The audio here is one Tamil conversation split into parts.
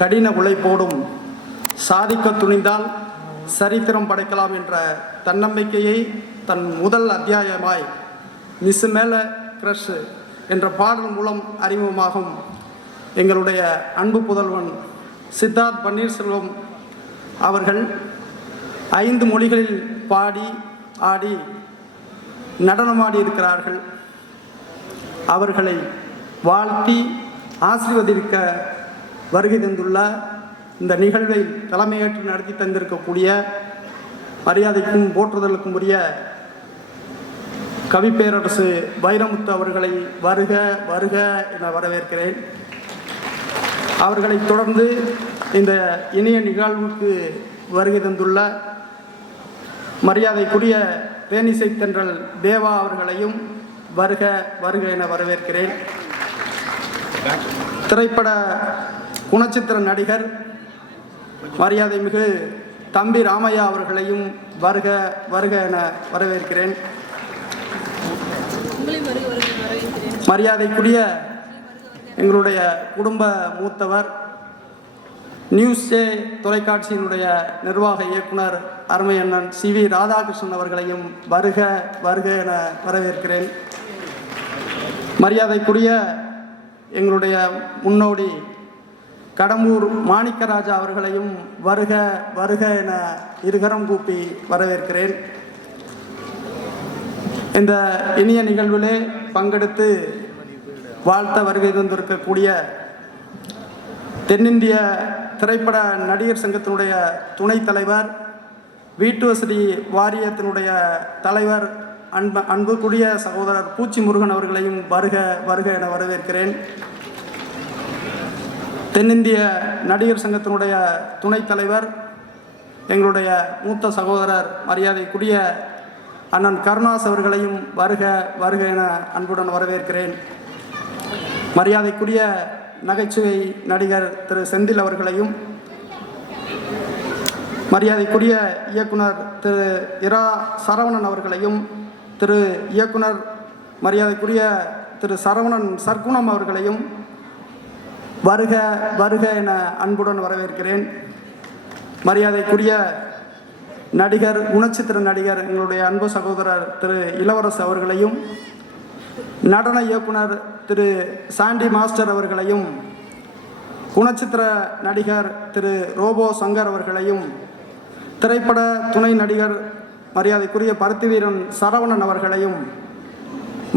கடின உழைப்போடும் சாதிக்க துணிந்தால் சரித்திரம் படைக்கலாம் என்ற தன்னம்பிக்கையை தன் முதல் அத்தியாயமாய் மிஸ் மேல கிரஷ் என்ற பாடல் மூலம் அறிமுகமாகும் எங்களுடைய அன்பு புதல்வன் சித்தார்த் பன்னீர்செல்வம் அவர்கள் 5 மொழிகளில் பாடி ஆடி நடனமாடி இருக்கிறார்கள். அவர்களை வாழ்த்தி ஆசீர்வதிக்க வருகை தந்துள்ள இந்த நிகழ்வை தலைமையேற்று நடத்தி தந்திருக்கக்கூடிய மரியாதைக்கும் போற்றுதலுக்கும் உரிய கவிப்பேரரசு வைரமுத்து அவர்களை வருக வருக என வரவேற்கிறேன். அவர்களை தொடர்ந்து இந்த இணைய நிகழ்வுக்கு வருகை தந்துள்ள மரியாதைக்குரிய தேனிசை தென்றல் தேவா அவர்களையும் வருக வருக என வரவேற்கிறேன். திரைப்பட குணச்சித்திர நடிகர் மரியாதை மிகு தம்பி ராமையா அவர்களையும் வருக வருக என வரவேற்கிறேன். மரியாதைக்குரிய எங்களுடைய குடும்ப மூத்தவர் நியூஸ் ஏ தொலைக்காட்சியினுடைய நிர்வாக இயக்குனர் அருமை அண்ணன் CV ராதாகிருஷ்ணன் அவர்களையும் வருக வருக என வரவேற்கிறேன். மரியாதைக்குரிய எங்களுடைய முன்னோடி கடம்பூர் மாணிக்கராஜா அவர்களையும் வருக வருக என இருகரம் கூப்பி வரவேற்கிறேன். இந்த இனிய நிகழ்விலே பங்கெடுத்து வாழ்த்த வருகை தந்திருக்கக்கூடிய தென்னிந்திய திரைப்பட நடிகர் சங்கத்தினுடைய துணைத் தலைவர், வீட்டு வசதி வாரியத்தினுடைய தலைவர் அன்புக்குரிய சகோதரர் பூச்சி முருகன் அவர்களையும் வருக வருக என வரவேற்கிறேன். தென்னிந்திய நடிகர் சங்கத்தினுடைய துணைத் தலைவர் எங்களுடைய மூத்த சகோதரர் மரியாதைக்குரிய அண்ணன் கருணாஸ் அவர்களையும் வருக வருக என அன்புடன் வரவேற்கிறேன். மரியாதைக்குரிய நகைச்சுவை நடிகர் திரு செந்தில் அவர்களையும், மரியாதைக்குரிய இயக்குனர் திரு இரா சரவணன் அவர்களையும், திரு இயக்குனர் மரியாதைக்குரிய திரு சரவணன் சர்க்குணம் அவர்களையும் வருக வருக என அன்புடன் வரவேற்கிறேன். மரியாதைக்குரிய நடிகர் குணச்சித்திர நடிகர் எங்களுடைய அன்பு சகோதரர் திரு இளவரசு அவர்களையும், நடன இயக்குனர் திரு சாண்டி மாஸ்டர் அவர்களையும், குணச்சித்திர நடிகர் திரு ரோபோ சங்கர் அவர்களையும், திரைப்பட துணை நடிகர் மரியாதைக்குரிய பருத்திவீரன் சரவணன் அவர்களையும்,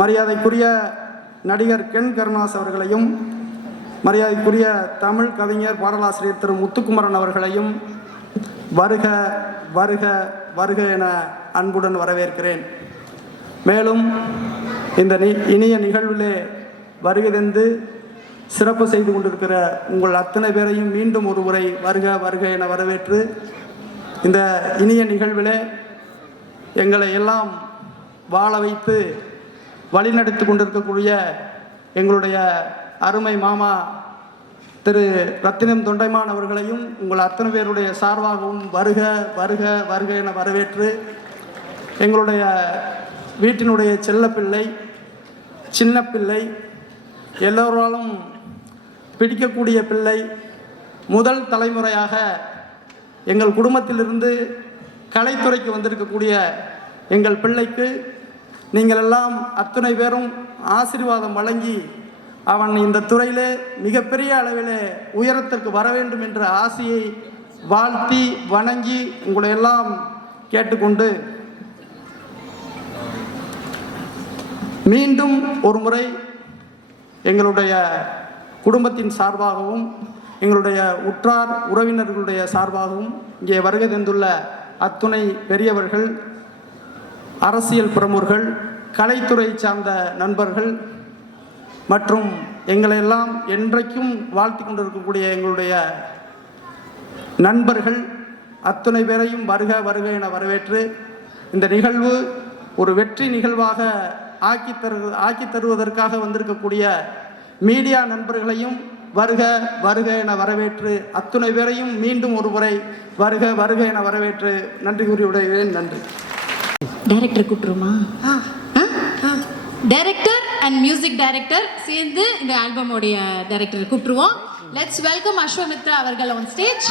மரியாதைக்குரிய நடிகர் கென் கருணாஸ் அவர்களையும், மரியாதைக்குரிய தமிழ் கவிஞர் பாடலாசிரியர் திரு முத்துக்குமரன் அவர்களையும் வருக வருக வருக என அன்புடன் வரவேற்கிறேன். மேலும் இந்த இனிய நிகழ்விலே வருகை தந்து சிறப்பு செய்து கொண்டிருக்கிற உங்கள் அத்தனை பேரையும் மீண்டும் ஒரு முறை வருக வருக என வரவேற்று இந்த இனிய நிகழ்விலே எங்களை எல்லாம் வாழ வைத்து வழிநடத்தி கொண்டிருக்கக்கூடிய எங்களுடைய அருமை மாமா திரு ரத்தினம் தொண்டைமான் அவர்களையும் உங்கள் அத்தனை பேருடைய சார்பாகவும் வருக வருக வருக என வரவேற்று எங்களுடைய வீட்டினுடைய செல்லப்பிள்ளை சின்ன பிள்ளை எல்லோராலும் பிடிக்கக்கூடிய பிள்ளை முதல் தலைமுறையாக எங்கள் குடும்பத்திலிருந்து கலைத்துறைக்கு வந்திருக்கக்கூடிய எங்கள் பிள்ளைக்கு நீங்கள் எல்லாம் அத்தனை பேரும் ஆசீர்வாதம் வழங்கி அவன் இந்த துறையிலே மிகப்பெரிய அளவிலே உயரத்திற்கு வர வேண்டும் என்ற ஆசையை வாழ்த்தி வணங்கி உங்களை எல்லாம் கேட்டுக்கொண்டு மீண்டும் ஒரு முறை எங்களுடைய குடும்பத்தின் சார்பாகவும் எங்களுடைய உற்றார் உறவினர்களுடைய சார்பாகவும் இங்கே வருகை தந்துள்ள அத்துணை பெரியவர்கள், அரசியல் பிரமுகர்கள், கலைத்துறை சார்ந்த நண்பர்கள் மற்றும் எங்களையெல்லாம் என்றைக்கும் வாழ்த்தி கொண்டிருக்கக்கூடிய எங்களுடைய நண்பர்கள் அத்துணை பேரையும் வருக வருக என வரவேற்று இந்த நிகழ்வு ஒரு வெற்றி நிகழ்வாக ஆக்கி தருவதற்காக வந்திருக்கக்கூடிய மீடியா நண்பர்களையும் வருக வருக என வரவேற்று அத்துணை பேரையும் மீண்டும் ஒரு முறை வருக வருக என வரவேற்று நன்றி கூறி விடைகிறேன். நன்றி. டைரக்டர் கூப்பிடுமா? டைரக்டர் அண்ட் மியூசிக் டைரக்டர் சேர்ந்து இந்த ஆல்பமோடைய டைரக்டர் கூப்பிட்டுருவோம். லெட்ஸ் வெல்கம் அஸ்வமித்ரா அவர்கள் ஆன் ஸ்டேஜ்.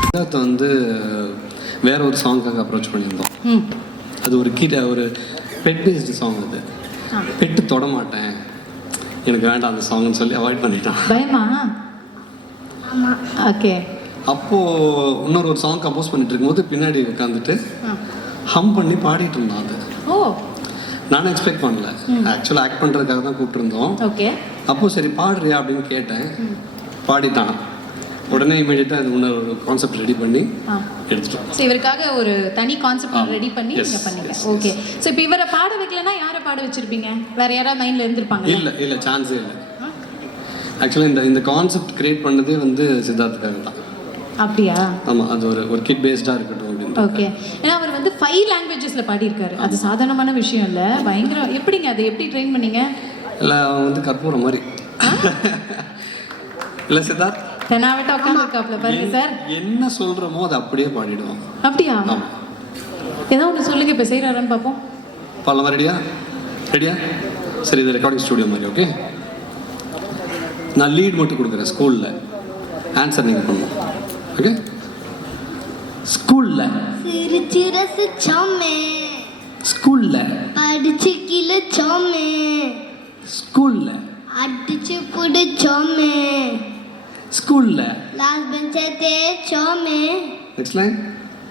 சித்தார்த் வந்து வேற ஒரு சாங்காக அப்ரோச் பண்ணியிருந்தோம். அது ஒரு பெட் பேஸ்டு சாங். அது பெட்டு தொட மாட்டேன், எனக்கு வேண்டாம் அந்த சாங்னு சொல்லி அவாய்ட் பண்ணிட்டான். பயமா? ஓகே. அப்போது இன்னொரு சாங் கம்போஸ் பண்ணிட்டு இருக்கும்போது பின்னாடி உட்காந்துட்டு ஹம் பண்ணி பாடிட்டு இருந்தான். அது நானும் எக்ஸ்பெக்ட் பண்ணல. ஆக்சுவலாக ஆக்ட் பண்ணுறதுக்காக தான் கூப்பிட்டுருந்தோம். ஓகே. அப்போது சரி பாடுறியா அப்படின்னு கேட்டேன். பாடிட்டான். உடனே இமீடியட்டாக அது இன்னொரு கான்செப்ட் ரெடி பண்ணி எடுத்துட்டோம். ஸோ இவருக்காக ஒரு தனி கான்செப்ட் ரெடி பண்ணி நீங்கள் பண்ணீங்க. ஓகே. ஸோ இப்போ இவரை பாட வைக்கலன்னா யாரை பாட வச்சிருப்பீங்க? வேற யாராவது மைண்டில் இருந்திருப்பாங்க? இல்லை சான்ஸே இல்லை. ஆக்சுவலாக இந்த கான்செப்ட் கிரியேட் பண்ணதே வந்து சித்தார்த்துக்காக தான். அப்படியா? ஆமாம், அது ஒரு கிட் பேஸ்டாக இருக்கட்டும் அப்படின்னு. ஓகே. ஏன்னா அவர் வந்து 5 லாங்குவேஜஸில் பாடியிருக்காரு. அது சாதாரணமான விஷயம் இல்லை, பயங்கரம். எப்படிங்க அதை எப்படி ட்ரெயின் பண்ணீங்க? இல்லை, அவன் வந்து கற்பூரம் மாதிரி. இல்லை சித்தார்த் தெனாவட்ட உட்காந்துருக்காப்ல பாருங்க சார். என்ன சொல்கிறோமோ அதை அப்படியே பாடிடுவோம். அப்படியா? ஆமாம். ஏதோ ஒன்று சொல்லுங்க, இப்போ செய்கிறாரான்னு பார்ப்போம். பாடலாமா? ரெடியா? சரி, இது ரெக்கார்டிங் ஸ்டுடியோ மாதிரி. ஓகே, நான் லீட் மட்டும் கொடுக்குறேன். ஸ்கூலில் ஆன்சர் நீங்கள் பண்ணணும். ஓகே. ஸ்கூலில் சிரிச்சு ரசிச்சோமே, ஸ்கூலில் படிச்சு கிழிச்சோமே, ஸ்கூலில் அடிச்சு புடிச்சோமே, ஸ்கூலில் லாஸ்ட் பெஞ்சை தேய்ச்சோமே, நெக்ஸ்ட் லைன்.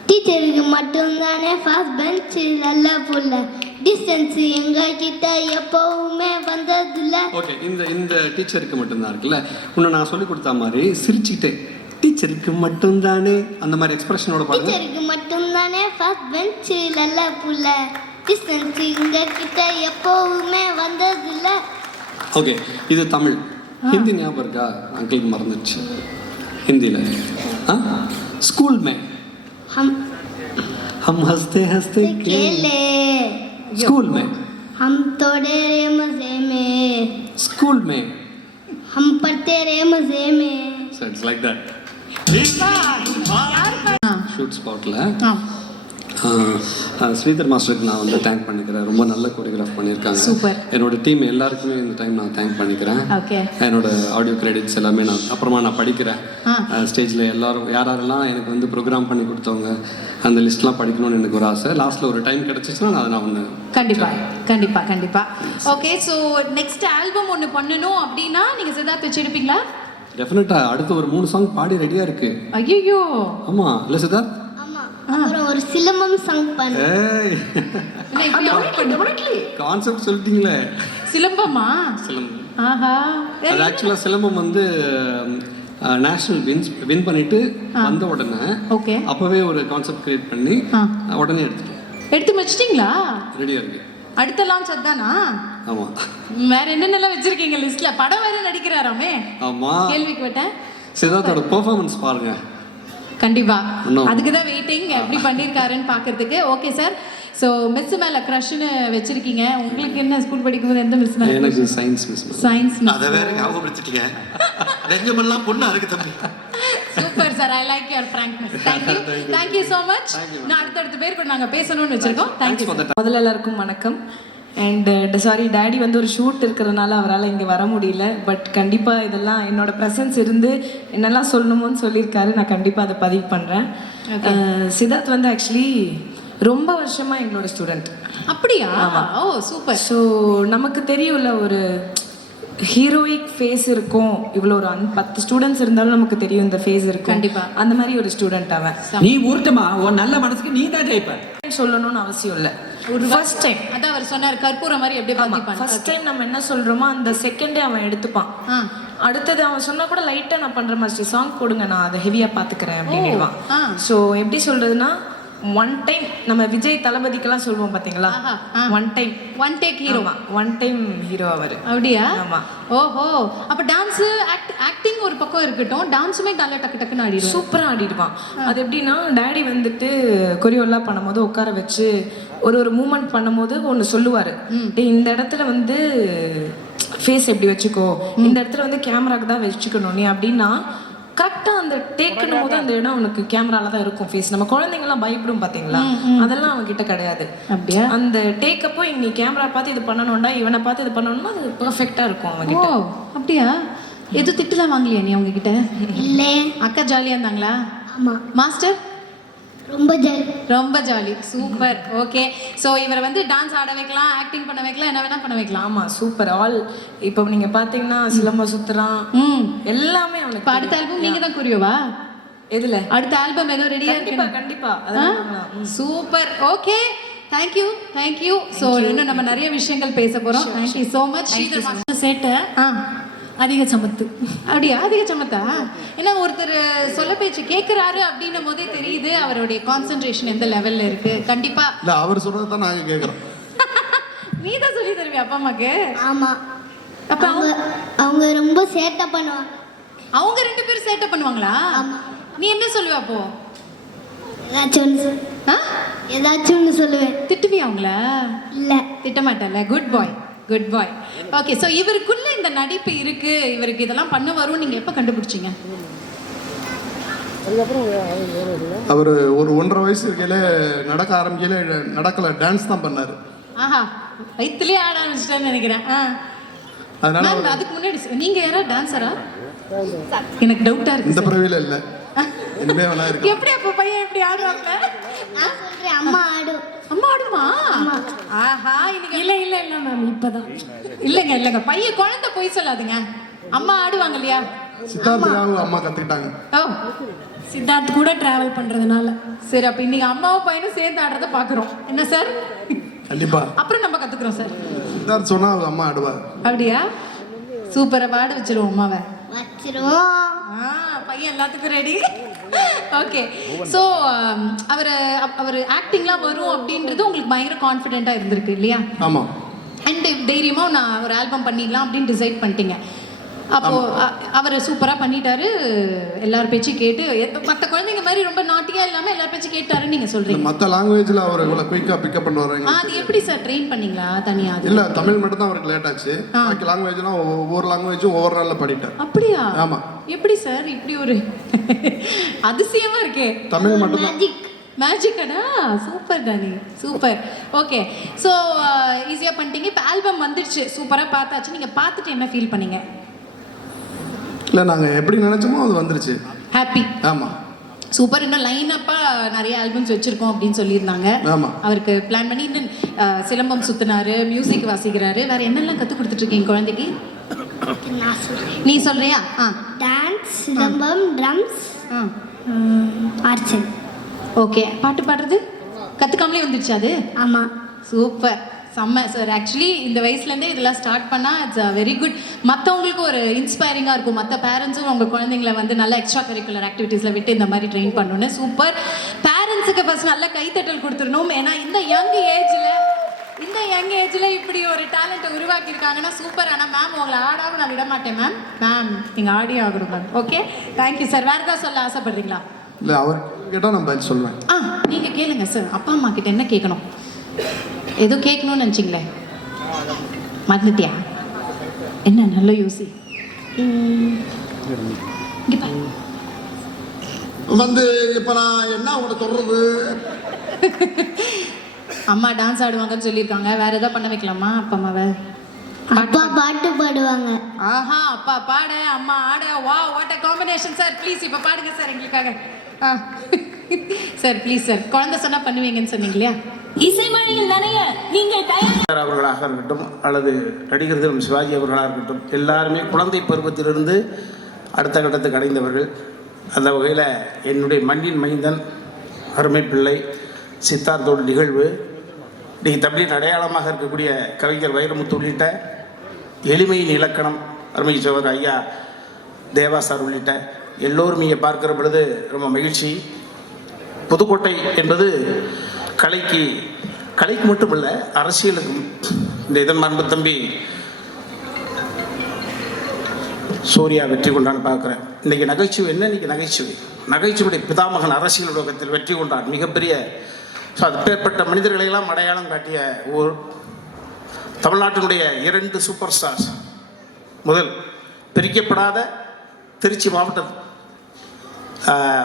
டீச்சருக்கு மட்டும்தானே ஃபர்ஸ்ட் பெஞ்ச் நல்ல புள்ள, டிஸ்டன்ஸ் எங்க கிட்ட எப்பவுமே வந்ததில்ல. ஓகே, இந்த டீச்சருக்கு மட்டும்தான் இருக்குல்ல. இன்னும் நான் சொல்லி கொடுத்த மாதிரி சிரிச்சுக்கிட்டே டீச்சருக்கு மட்டும்தானே அந்த மாதிரி எக்ஸ்பிரஷனோட பாருங்க. டீச்சருக்கு மட்டும்தானே ஃபர்ஸ்ட் பெஞ்ச் நல்ல புள்ள, டிஸ்டன்ஸ் எங்க கிட்ட எப்பவுமே வந்ததில்ல. ஓகே, இது தமிழ். ஹிந்தி ஞாபகம் இருக்கா? அங்கிளுக்கு மறந்துடுச்சு ஹிந்தியில். स्कूल में हम हंसते हंसते खेले, स्कूल में हम तोड़े रे मजे में, स्कूल में हम पढ़ते रे मजे में. So it's like that. Shoot ஸ்பாட்டில் ஸ்ரீதர் மாஸ்டருக்கு நான் வந்து தேங்க் பண்ணிக்கிறேன். ரொம்ப நல்ல கோரியோகிராஃப் பண்ணியிருக்காங்க. சூப்பர். என்னோட டீம் எல்லாருக்குமே இந்த டைம் நான் தேங்க் பண்ணிக்கிறேன். ஓகே. என்னோட ஆடியோ கிரெடிட்ஸ் எல்லாமே நான் படிக்கிறேன். ஸ்டேஜில் யாரெல்லாம் எனக்கு வந்து ப்ரோக்ராம் பண்ணி கொடுத்தவங்க அந்த லிஸ்ட்லாம் படிக்கணும்னு எனக்கு ஒரு ஆசை. லாஸ்ட்டில் ஒரு டைம் கிடச்சிச்சுன்னா நான் ஒன்று கண்டிப்பாக. ஓகே. ஸோ நெக்ஸ்ட் ஆல்பம் ஒன்று பண்ணணும் அப்படின்னா நீங்கள் சித்தார்த் வச்சுருப்பீங்களா? டெஃபினட்டாக. அடுத்து ஒரு 3 சாங் பாடி ரெடியாக இருக்கு. ஐயோ. ஆமாம், இல்லை சித்தார்த்? அப்புறம் ஒரு சிலம்பம் சாங் பண்ணு. கான்செப்ட் சொல்லிட்டீங்களே. சிலம்பமா? சிலம்பம். ஆஹா. அது ஆக்சுவலாக சிலம்பம் வந்து நேஷனல் வின் பண்ணிட்டு வந்த உடனே ஓகே அப்போவே ஒரு கான்செப்ட் கிரியேட் பண்ணி உடனே எடுத்து வச்சிட்டீங்களா? ரெடியாக இருக்கு. அடுத்த லான்ச் அதானா? ஆமாம். வேற என்னென்னலாம் வச்சிருக்கீங்க லிஸ்ட்ல? படம் வேற நடிக்கிறாராமே. ஆமாம், கேள்விப்பட்டேன். சித்தார்த்தோட பெர்ஃபார்மன்ஸ் பாருங்க. கண்டிப்பா, அதுக்கு தான் வெயிட்டிங் எப்படி பண்ணியிருக்காருன்னு பார்க்கறதுக்கு. Okay sir. ஸோ மிஸ் மேலே க்ரஷ்னு வச்சிருக்கீங்க. உங்களுக்கு என்ன ஸ்கூல் படிக்கும்போது எந்த மிஸ் மேலே? எனக்கு சயின்ஸ் மிஸ். Science miss. அதை வேற ஞாபகப்படுத்திட்டீங்க. நெஞ்சமெல்லாம் பொண்ணா இருக்கு தம்பி. Super sir, I like your frankness. Thank you so much. நான் அடுத்தடுத்த பேர் கூட நாங்கள் பேசணும்னு வச்சிருக்கோம். தேங்க்யூ. முதல்ல எல்லாருக்கும் வணக்கம். அண்ட் சாரி, டேடி வந்து ஒரு ஷூட் இருக்கிறதுனால அவரால் இங்கே வர முடியல. பட் கண்டிப்பாக இதெல்லாம் என்னோட ப்ரெசன்ஸ் இருந்து என்னெல்லாம் சொல்லணுமோன்னு சொல்லியிருக்காரு. நான் கண்டிப்பாக அதை பதிவு பண்ணுறேன். சித்தார்த் வந்து ஆக்சுவலி ரொம்ப வருஷமாக எங்களோட ஸ்டூடெண்ட். அப்படியா? ஓ சூப்பர். ஸோ நமக்கு தெரியும்ல, ஒரு ஹீரோயிக் ஃபேஸ் இருக்கும். இவ்வளோ ஒரு 10 ஸ்டூடெண்ட்ஸ் இருந்தாலும் நமக்கு தெரியும் இந்த ஃபேஸ் இருக்கும். கண்டிப்பா. அந்த மாதிரி ஒரு ஸ்டூடெண்ட் அவன். நீ ஊர்ட்டமா உன் நல்ல மனசுக்கு நீ தான் ஜெயிப்ப. சொல்லணும்னு அவசியம் இல்லை. ஒரு ஃபர்ஸ்ட் டைம் அதான் அவர் சொன்னார், கற்பூரம் மாதிரி எப்படி பார்த்திப்பான். ஃபர்ஸ்ட் டைம் நம்ம என்ன சொல்றோமோ அந்த செகண்டே அவன் எடுத்துப்பான். அடுத்தது அவன் சொன்னா கூட லைட்டா நான் பண்ற மாதிரி சாங் போடுங்க, நான் அதை ஹெவியா பாத்துக்கிறேன் அப்படின்னுவான். ஸோ எப்படி சொல்றதுன்னா, ஒன் டைம் நம்ம விஜய் தளபதிக்கெல்லாம் சொல்லுவோம் பாத்தீங்களா, one take hero, one time hero அவர். அப்படியா? ஆமா. ஓஹோ. அப்ப டான்ஸ் ஆக்டிங் ஒரு பக்கம் இருக்கட்டும், டான்ஸுமே நல்லா டக்கு டக்குன்னு ஆடிடுவான். சூப்பரா ஆடிடுவான். அது எப்படின்னா, டேடி வந்துட்டு கொரியோலாம் பண்ணும்போது உட்கார வச்சு ஒரு மூமெண்ட் பண்ணும்போது ஒன்று சொல்லுவார். இந்த இடத்துல வந்து ஃபேஸ் எப்படி வச்சுக்கோ, இந்த இடத்துல வந்து கேமராக்கு தான் வச்சுக்கணும் நீ அப்படின்னா, கரெக்டாக அந்த டேக்குன்னு போது அந்த இடம் அவனுக்கு கேமரால தான் இருக்கும் ஃபேஸ். நம்ம குழந்தைங்கலாம் பயப்படும் பார்த்தீங்களா, அதெல்லாம் அவன் கிட்ட கிடையாது. அப்படியா? அந்த டேக்கப்போ நீ கேமரா பார்த்து இது பண்ணணும்டா, இவனை பார்த்து இது பண்ணணும்னா அது பெர்ஃபெக்டாக இருக்கும் அவன் கிட்ட. அப்படியா? எதுவும் திட்டுலாம் வாங்கலையா நீ அவங்க கிட்ட? இல்லை. அக்கா ஜாலியா இருந்தாங்களா? ஆமா. மாஸ்டர் ரொம்ப ஜாலி. ரொம்ப ஜாலி. சூப்பர். ஓகே. ஸோ இவரை வந்து டான்ஸ் ஆட வைக்கலாம், ஆக்டிங் பண்ண வைக்கலாம், என்ன வேணா பண்ண வைக்கலாம். ஆமா சூப்பர். ஆல் இப்போ நீங்க பாத்தீங்கன்னா சிலம்ப சுத்துறான், எல்லாமே அவனுக்கு. இப்போ அடுத்த ஆல்பம் நீங்க தான் குறியோவா? எதுல? அடுத்த ஆல்பம் ஏதோ ரெடியா இருக்கு. கண்டிப்பா. Super. Okay, thank you thank you. So இன்னும் நம்ம நிறைய விஷயங்கள் பேச போறோம். Thank you so much. சேட்டை அதிக சமத்து. அப்படியா? அதிக சமத்தா? ஏன்னா ஒருத்தர் சொல்ல பேச்சு கேட்குறாரு அப்படின்னும் போதே தெரியுது அவருடைய கான்சென்ட்ரேஷன் எந்த லெவல்ல இருக்கு. கண்டிப்பா இல்ல அவர் சொல்றதை தான் நாங்க கேட்கறோம். நீ தான் சொல்லி தருவியா அப்பா அம்மாக்கு? ஆமா. அப்ப அவங்க ரொம்ப சேட்டை பண்ணுவாங்க. அவங்க 2 பேரும் சேட்டை பண்ணுவாங்களா? நீ என்ன சொல்லுவ அப்போ? ஏதாச்சும் ஒன்று சொல்லுவேன். திட்டுவியா அவங்கள? இல்ல, திட்ட மாட்டல. குட் பாய், குட் பாய். ஓகே. ஸோ இவருக்குள்ள இந்த நடிப்பு இருக்கு, இவருக்கு இதெல்லாம் பண்ண வரும், நீங்க எப்ப கண்டுபிடிச்சீங்க? அவர் ஒரு 1.5 வயசு இருக்கையில நடக்க ஆரம்பிக்கல, நடக்கல, டான்ஸ் தான் பண்ணாரு. ஆஹா, வயிற்றுலயே ஆட ஆரம்பிச்சிட்டேன்னு நினைக்கிறேன். அதனால மேம் அதுக்கு முன்னாடி நீங்க யாரா டான்ஸரா? எனக்கு டவுட்டா இருக்கு. இந்த பிறவில இல்ல, இனிமே வேணா இருக்கு. எப்படி அப்போ பையன் எப்படி ஆடுவாங்க? நான் சொல்றேன், அம்மா ஆடும். அம்மா ஆடுமா? ஆஹா, இன்னைக்கு இல்லை இல்லை இல்லை மேம், இப்போதான். இல்லைங்க பையன் குழந்தை போய் சொல்லாதுங்க. அம்மா ஆடுவாங்க இல்லையா? சித்தார்த்துக்காக அம்மா கத்துக்கிட்டாங்க. ஓ, சித்தார்த் கூட டிராவல் பண்றதுனால. சரி, அப்ப இன்னைக்கு அம்மாவும் பையனும் சேர்ந்து ஆடுறத பாக்குறோம். என்ன சார்? கண்டிப்பா. அப்புறம் நம்ம கத்துக்கிறோம் சார். சித்தார்த் சொன்னா அவங்க அம்மா ஆடுவார். அப்படியா? சூப்பரா பாட வச்சிருவோம் அம்மாவை. வச்சிருவோம். பையன் எல்லாத்துக்கும் ரெடி. ஓகே. ஸோ அவர் ஆக்டிங்லாம் வரும் அப்படின்றது உங்களுக்கு பயங்கர கான்ஃபிடென்ட்டாக இருந்திருக்கு இல்லையா? ஆமாம். அண்ட் தைரியமாக நான் ஒரு ஆல்பம் பண்ணிடலாம் அப்படின்னு டிசைட் பண்ணிட்டீங்க. அப்போ அவர் சூப்பராக பண்ணிட்டாரு, எல்லார் பேச்சும் கேட்டு. மற்ற குழந்தைங்க மாதிரி ரொம்ப நாட்டியாக இல்லாமல் எல்லார் பேச்சும் கேட்டாருன்னு நீங்கள் சொல்கிறீங்க. மற்ற லாங்குவேஜில் அவர் இவ்வளோ குயிக்காக பிக்கப் பண்ணுவாங்க. அது எப்படி சார் ட்ரெயின் பண்ணீங்களா தனியாக? இல்லை, தமிழ் மட்டும் தான் அவருக்கு லேட் ஆச்சு. பாக்கி லாங்குவேஜ்லாம் ஒவ்வொரு லாங்குவேஜும் ஒவ்வொரு நாளில் படிட்டார். அப்படியா? ஆமாம். எப்படி சார் இப்படி ஒரு அதிசயமா இருக்கே? தமிழ் மட்டும் மேஜிக். மேஜிக்கடா? சூப்பர் தானே, சூப்பர். ஓகே. ஸோ ஈஸியாக பண்ணிட்டீங்க. இப்போ ஆல்பம் வந்துடுச்சு, சூப்பராக பார்த்தாச்சு. நீங்கள் பார்த்துட்டு என்ன ஃபீல் பண்ணீங்க? இல்லை, நாங்கள் எப்படி நினச்சோமோ அது வந்துருச்சு. ஹாப்பி. ஆமாம். சூப்பர். இன்னும் லைனப்பாக நிறைய ஆல்பம்ஸ் வச்சுருக்கோம் அப்படின்னு சொல்லியிருந்தாங்க. ஆமாம். அவருக்கு பிளான் பண்ணி இன்னும் சிலம்பம் சுற்றினாரு, மியூசிக் வாசிக்கிறாரு. வேறு என்னெல்லாம் கற்றுக் கொடுத்துட்ருக்கீங்க குழந்தைக்கு? நான் சொல்றேன். நீ சொல்கிறியா? டான்ஸ், சிலம்பம், ட்ரம்ஸ், ஆர்ச்சன். ஓகே. பாட்டு பாடுறது கற்றுக்காமலே வந்துடுச்சு அது? ஆமாம். சூப்பர், செம்ம சார். ஆக்சுவலி இந்த வயசுலேருந்தே இதெல்லாம் ஸ்டார்ட் பண்ணால் இட்ஸ் வெரி குட். மற்றவங்களுக்கும் ஒரு இன்ஸ்பைரிங்காக இருக்கும். மற்ற பேரண்ட்ஸும் உங்கள் குழந்தைங்களை வந்து நல்ல எக்ஸ்ட்ரா கரிக்குலர் ஆக்டிவிட்டீஸில் விட்டு இந்த மாதிரி ட்ரெயின் பண்ணணுன்னு. சூப்பர். பேரண்ட்ஸுக்கு ஃபர்ஸ்ட் நல்ல கைத்தட்டல் கொடுத்துடணும். ஏன்னா இந்த யங் ஏஜில் இப்படி ஒரு டேலண்ட்டை உருவாக்கியிருக்காங்கன்னா சூப்பர். ஆனால் மேம் உங்களை ஆடாமல் நான் விட மாட்டேன் மேம் நீங்கள் ஆடியே ஆகணும் மேம். Okay, thank you sir. வேறு ஏதாவது சொல்ல ஆசைப்படுறீங்களா? இல்லை, அவர் கேட்டால் நான் பதில் சொல்லுவேன். நீங்கள் கேளுங்க சார். அப்பா அம்மா கிட்ட என்ன கேட்கணும்? ஏதோ கேட்கணும்னு நினச்சிங்களே, மறந்துட்டியா? என்ன நல்ல யோசி. வந்து இப்போ நான் என்ன உங்களை சொல்றது? அம்மா டான்ஸ் ஆடுவாங்கன்னு சொல்லியிருக்காங்க. வேற ஏதாவது பண்ண வைக்கலாமா அப்பா அம்மாவை? அப்பா பாட்டு பாடுவாங்க. ஆஹா, அப்பா பாட அம்மா ஆட. வா, what a combination sir. Please இப்போ பாடுங்க சார் எங்களுக்காக. Sir please sir. குழந்தை சொன்னா பண்ணுவீங்கன்னு சொன்னீங்க இல்லையா? இசைமழையில் நனைய நீங்கள் தயார். அவர்களாக இருக்கட்டும் அல்லது நடிகர் திரு சிவாஜி அவர்களாக இருக்கட்டும், எல்லாருமே குழந்தை பருவத்திலிருந்து அடுத்த கட்டத்துக்கு அடைந்தவர்கள். அந்த வகையில் என்னுடைய மண்ணின் மைந்தன் அருமை பிள்ளை சித்தார்த்தோட நிகழ்வு இன்றைக்கி தமிழின் அடையாளமாக இருக்கக்கூடிய கவிஞர் வைரமுத்து உள்ளிட்ட எளிமையின் இலக்கணம் அருமை சோதர் ஐயா தேவா சார் உள்ளிட்ட எல்லோரும் இங்கே பார்க்கிற பொழுது ரொம்ப மகிழ்ச்சி. புதுக்கோட்டை என்பது கலைக்கு மட்டுமல்ல, அரசியலுக்கும். இந்த இதன் அன்பு தம்பி சூர்யா வெற்றி கொண்டான்னு பார்க்குறேன். இன்றைக்கி நகைச்சுவை என்ன? இன்றைக்கி நகைச்சுவையுடைய பிதாமகன் அரசியல் உலகத்தில் வெற்றி கொண்டான். மிகப்பெரிய அப்பேற்பட்ட மனிதர்களையெல்லாம் அடையாளம் காட்டிய ஊர் தமிழ்நாட்டினுடைய 2 சூப்பர் ஸ்டார்ஸ். முதல் பிரிக்கப்படாத திருச்சி மாவட்டம்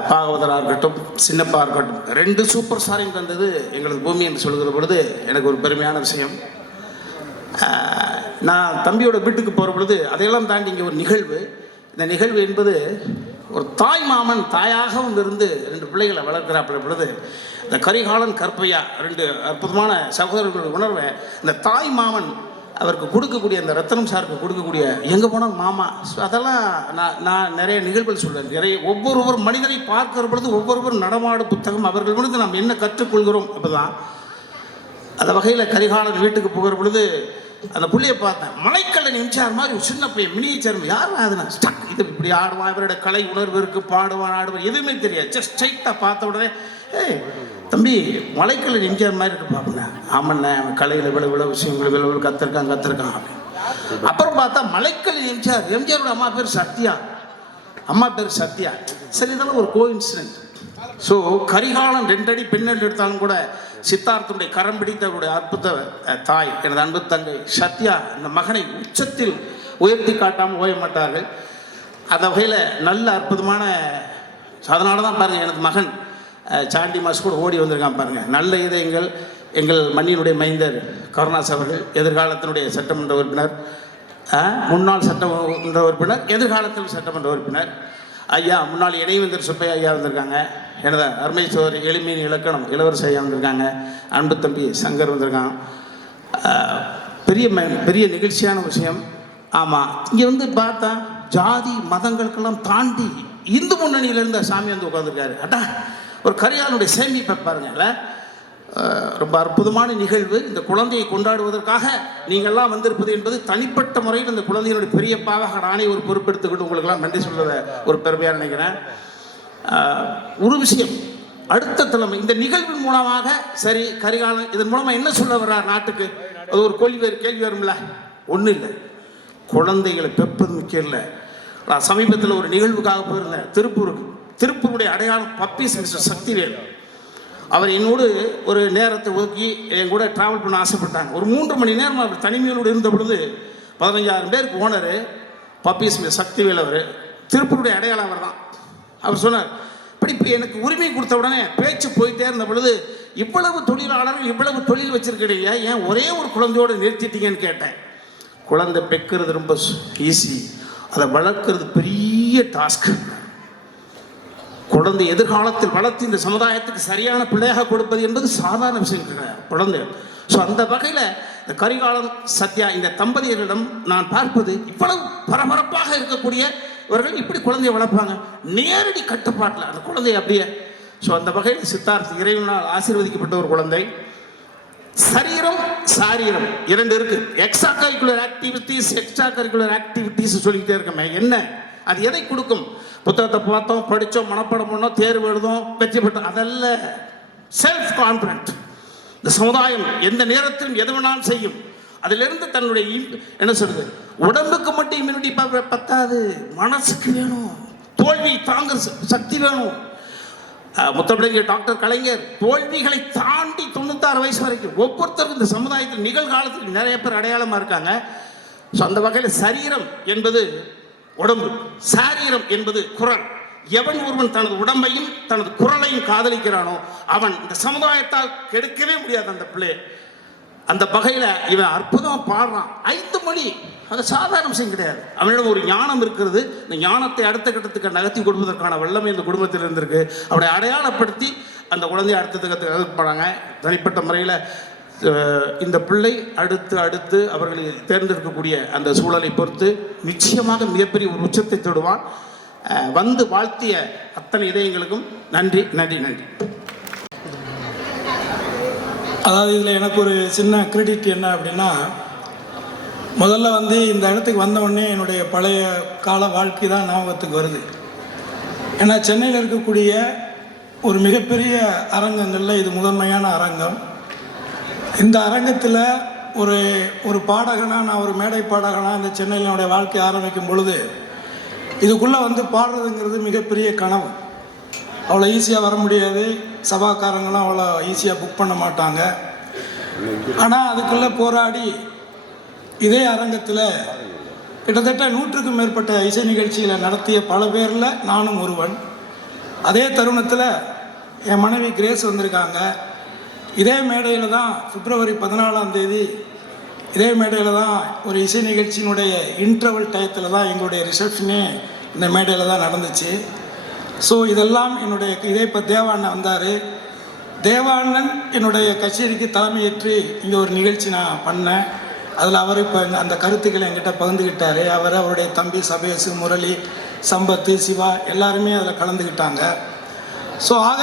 பாகவதராக இருக்கட்டும், சின்னப்பா இருக்கட்டும், 2 சூப்பர் ஸ்டாரையும் தந்தது எங்களது பூமி என்று சொல்கிற பொழுது எனக்கு ஒரு பெருமையான விஷயம். நான் தம்பியோட வீட்டுக்கு போகிற பொழுது அதையெல்லாம் தாண்டி இங்கே ஒரு நிகழ்வு. இந்த நிகழ்வு என்பது ஒரு தாய் மாமன் தாயாகவும் இருந்து 2 பிள்ளைகளை வளர்க்கிறாப்புல பொழுது இந்த கரிகாலன் கற்பையா 2 அற்புதமான சகோதரர்களுடைய உணர்வை இந்த தாய் மாமன் அவருக்கு கொடுக்கக்கூடிய அந்த ரத்தனம் சாருக்கு கொடுக்கக்கூடிய எங்கே போனால் மாமா. ஸோ அதெல்லாம் நான் நிறைய நிகழ்வுகள் சொல்கிறேன். நிறைய ஒவ்வொரு மனிதனை பார்க்கிற பொழுது ஒவ்வொருவரும் நடமாடு புத்தகம் அவர்களிடமிருந்து நாம் என்ன கற்றுக்கொள்கிறோம் அப்போதான். அந்த வகையில் கரிகாலன் வீட்டுக்கு போகிற பொழுது அந்த புள்ளையை பார்த்தேன். மலைக்கல்ல நிமிச்சார் மாதிரி ஒரு சின்ன பையன் மினியேச்சர் யாரும் அதுனா ஸ்டக் இது இப்படி ஆடுவான், இவரோட கலை உணர்வு இருக்குது, பாடுவான் ஆடுவான் எதுவுமே தெரியாது. ஜஸ்ட் ஸ்ட்ரைட்டாக பார்த்த உடனே ஏய் தம்பி மலைக்கல்ல நிமிச்சார் மாதிரி இருக்கு பாப்பண்ண. ஆமண்ணே அவன் கலையில் இவ்வளவு விஷயங்கள் இவ்வளவு கத்திருக்கான் அப்படின்னு. அப்புறம் பார்த்தா மலைக்கல்ல நிமிச்சார் எம்ஜிஆரோட அம்மா பேர் சத்யா. சரி இதெல்லாம் ஒரு கோஇன்சிடென்ட். ஸோ கரிகாலன் 2 அடி பின்னல் எடுத்தாலும் கூட சித்தார்த்தனுடைய கரம் பிடித்தவருடைய அற்புத தாய் எனது அன்பு தங்கை சத்யா இந்த மகனை உச்சத்தில் உயர்த்தி காட்டாமல் ஓய மாட்டார்கள். அந்த வகையில் நல்ல அற்புதமான அதனால தான் பாருங்கள் எனது மகன் சாண்டி மாஸ் கூட ஓடி வந்திருக்கான் பாருங்கள். நல்ல இதயங்கள் எங்கள் மண்ணினுடைய மைந்தர் கருணாஸ் அவர்கள் எதிர்காலத்தினுடைய சட்டமன்ற உறுப்பினர், முன்னாள் சட்டமன்ற உறுப்பினர், எதிர்காலத்தில் சட்டமன்ற உறுப்பினர் ஐயா முன்னாள் இணைவேந்தர் சுப்பையா ஐயா வந்திருக்காங்க. எனது அருமை சோதரி எளிமையின் இலக்கணம் இளவரசி ஐயா வந்திருக்காங்க. அன்பு தம்பி சங்கர் வந்திருக்கான். பெரிய நிகழ்ச்சியான விஷயம். ஆமாம், இங்கே வந்து பார்த்தா ஜாதி மதங்களுக்கெல்லாம் தாண்டி இந்து முன்னணியில் இருந்த சாமி வந்து உட்காந்துருக்காரு. அட்டா ஒரு கரிகாலனுடைய சேமிப்பை பாருங்கள்ல. ரொம்ப அற்புதமான நிகழ்வு. இந்த குழந்தையை கொண்டாடுவதற்காக நீங்கள்லாம் வந்திருப்பது என்பது தனிப்பட்ட முறையில் இந்த குழந்தையினுடைய பெரிய பாவாக நானே ஒரு பொறுப்பெடுத்துக்கிட்டு உங்களுக்கெல்லாம் நன்றி சொல்வதை ஒரு பெருமையாக நினைக்கிறேன். ஒரு விஷயம் அடுத்த தலைமை இந்த நிகழ்வின் மூலமாக சரி கரிகாலன் இதன் மூலமாக என்ன சொல்ல வர்றார் நாட்டுக்கு, அது ஒரு கேள்வி வரும்ல. ஒன்றும் இல்லை, குழந்தைகளை பெப்பது முக்கியம் இல்லை. நான் சமீபத்தில் ஒரு நிகழ்வுக்காக போயிருந்தேன் திருப்பூருடைய அடையாளம் பப்பீஸ் மிஸ்டர் சக்திவேல். அவர் என்னோடு ஒரு நேரத்தை ஒதுக்கி என் கூட ட்ராவல் பண்ண ஆசைப்பட்டாங்க. ஒரு 3 மணி நேரம் அவர் தனிமையோடு இருந்த பொழுது 15,000 பேருக்கு ஓனர் பப்பீஸ் மிஸ்டர் சக்திவேல். அவர் திருப்பூருடைய அடையாளம் அவர் தான். அவர் சொன்னார், இப்படி எனக்கு உரிமை கொடுத்த உடனே பேச்சு போயிட்டே இருந்த பொழுது இவ்வளவு தொழிலாளர்கள் இவ்வளவு தொழில் வச்சிருக்கிறீங்க, ஏன் ஒரே ஒரு குழந்தையோடு நிறுத்திட்டீங்கன்னு கேட்டேன். குழந்தை பெக்கிறது ரொம்ப ஈஸி, அதை வளர்க்கறது பெரிய டாஸ்க். குழந்தை எதிர்காலத்தில் வளர்த்து இந்த சமுதாயத்துக்கு சரியான பிள்ளையாக கொடுப்பது என்பது சாதாரண விஷயம் கிடையாது குழந்தை. ஸோ அந்த வகையில் இந்த கரிகாலன் சத்யா இந்த தம்பதியரிடம் நான் பார்ப்பது இவ்வளவு பரபரப்பாக இருக்கக்கூடியவர்கள் இப்படி குழந்தையை வளர்ப்பாங்க நேரடி கட்டுப்பாட்டில் அந்த குழந்தைய அப்படியே. ஸோ அந்த வகையில் சித்தார்த்த இறைவனால் ஆசீர்வதிக்கப்பட்ட ஒரு குழந்தை. சரீரம் சாரீரம் 2 இருக்கு. எக்ஸ்ட்ரா கரிக்குலர் ஆக்டிவிட்டிஸ் சொல்லிக்கிட்டே இருக்கமே, என்ன அது எதை கொடுக்கும்? புத்தகத்தை பார்த்தோம், படித்தோம், மனப்பாடம் பண்ணோம், தேர்வு எழுதோம், வெற்றி பெற்றோம், அதல்ல. Self confident. இந்த சமுதாயம் எந்த நேரத்திலும் எது வேணாலும் செய்யும். அதிலிருந்து தன்னுடைய என்ன சொல்றது, உடம்புக்கு மட்டும் இம்யூனிட்டி பவர் பத்தாது, மனசுக்கு வேணும், தோல்வி தாங்குற சக்தி வேணும். முத்தமிழர் டாக்டர் கலைஞர் தோல்விகளை தாண்டி 96 வயசு வரைக்கும் ஒவ்வொருத்தருக்கும் இந்த சமுதாயத்தில் நிகழ்காலத்தில் நிறைய பேர் அடையாளமாக இருக்காங்க. ஸோ அந்த வகையில் சரீரம் என்பது உடம்பு, சாரீரம் என்பது குரல். எவன் ஒருவன் தனது உடம்பையும் தனது குரலையும் காதலிக்கிறானோ அவன் இந்த சமுதாயத்தால் கெடுக்கவே முடியாது அந்த பிள்ளை. அந்த வகையில் இவன் அற்புதமாக பாடுறான். 5 மொழி, அது சாதாரண விஷயம் கிடையாது. அவனிடம் ஒரு ஞானம் இருக்கிறது. இந்த ஞானத்தை அடுத்த கட்டத்துக்கு நகர்த்தி கொடுப்பதற்கான வல்லமை இந்த குடும்பத்தில் இருந்திருக்கு. அவரை அடையாளப்படுத்தி அந்த குழந்தைய அடுத்த கட்டத்துக்கு போனாங்க. தனிப்பட்ட முறையில் இந்த பிள்ளை அடுத்து அவர்களை தேர்ந்தெடுக்கக்கூடிய அந்த சூழலை பொறுத்து நிச்சயமாக மிகப்பெரிய ஒரு உச்சத்தை தொடுவான். வந்து வாழ்த்திய அத்தனை இதயங்களுக்கும் நன்றி நன்றி நன்றி. அதாவது இதில் எனக்கு ஒரு சின்ன கிரெடிட் என்ன அப்படின்னா, முதல்ல இந்த இடத்துக்கு வந்த உடனே என்னுடைய பழைய கால வாழ்க்கை தான் ஞாபகத்துக்கு வருது. ஏன்னா சென்னையில் இருக்கக்கூடிய ஒரு மிகப்பெரிய அரங்கங்களில் இது முதன்மையான அரங்கம். இந்த அரங்கத்தில் ஒரு பாடகனாக நான் ஒரு மேடை பாடகனாக இந்த சென்னையில் என்னுடைய வாழ்க்கை ஆரம்பிக்கும் பொழுது இதுக்குள்ளே பாடுறதுங்கிறது மிகப்பெரிய கனவு. அவ்வளோ ஈஸியாக வர முடியாது, சபாக்காரங்களும் அவ்வளோ ஈஸியாக புக் பண்ண மாட்டாங்க. ஆனால் அதுக்குள்ளே போராடி இதே அரங்கத்தில் கிட்டத்தட்ட 100க்கும் மேற்பட்ட இசை நிகழ்ச்சிகளை நடத்திய பல பேரில் நானும் ஒருவன். அதே தருணத்தில் என் மனைவி கிரேஸ் வந்திருக்காங்க. இதே மேடையில் தான் பிப்ரவரி 14ஆம் தேதி இதே மேடையில் தான் ஒரு இசை நிகழ்ச்சியினுடைய இன்டர்வல் டயத்தில் தான் எங்களுடைய ரிசப்ஷனே இந்த மேடையில் தான் நடந்துச்சு. ஸோ இதெல்லாம் என்னுடைய இதே இப்போ தேவாண்ணன் வந்தார். தேவாண்ணன் என்னுடைய கச்சேரிக்கு தலைமையேற்று இங்கே ஒரு நிகழ்ச்சி நான் பண்ணேன். அதில் அவர் இப்போ அந்த கருத்துக்களை என்கிட்ட பகிர்ந்துக்கிட்டார். அவருடைய தம்பி சபேஷ், முரளி, சம்பத்து, சிவா எல்லாருமே அதில் கலந்துக்கிட்டாங்க. ஸோ ஆக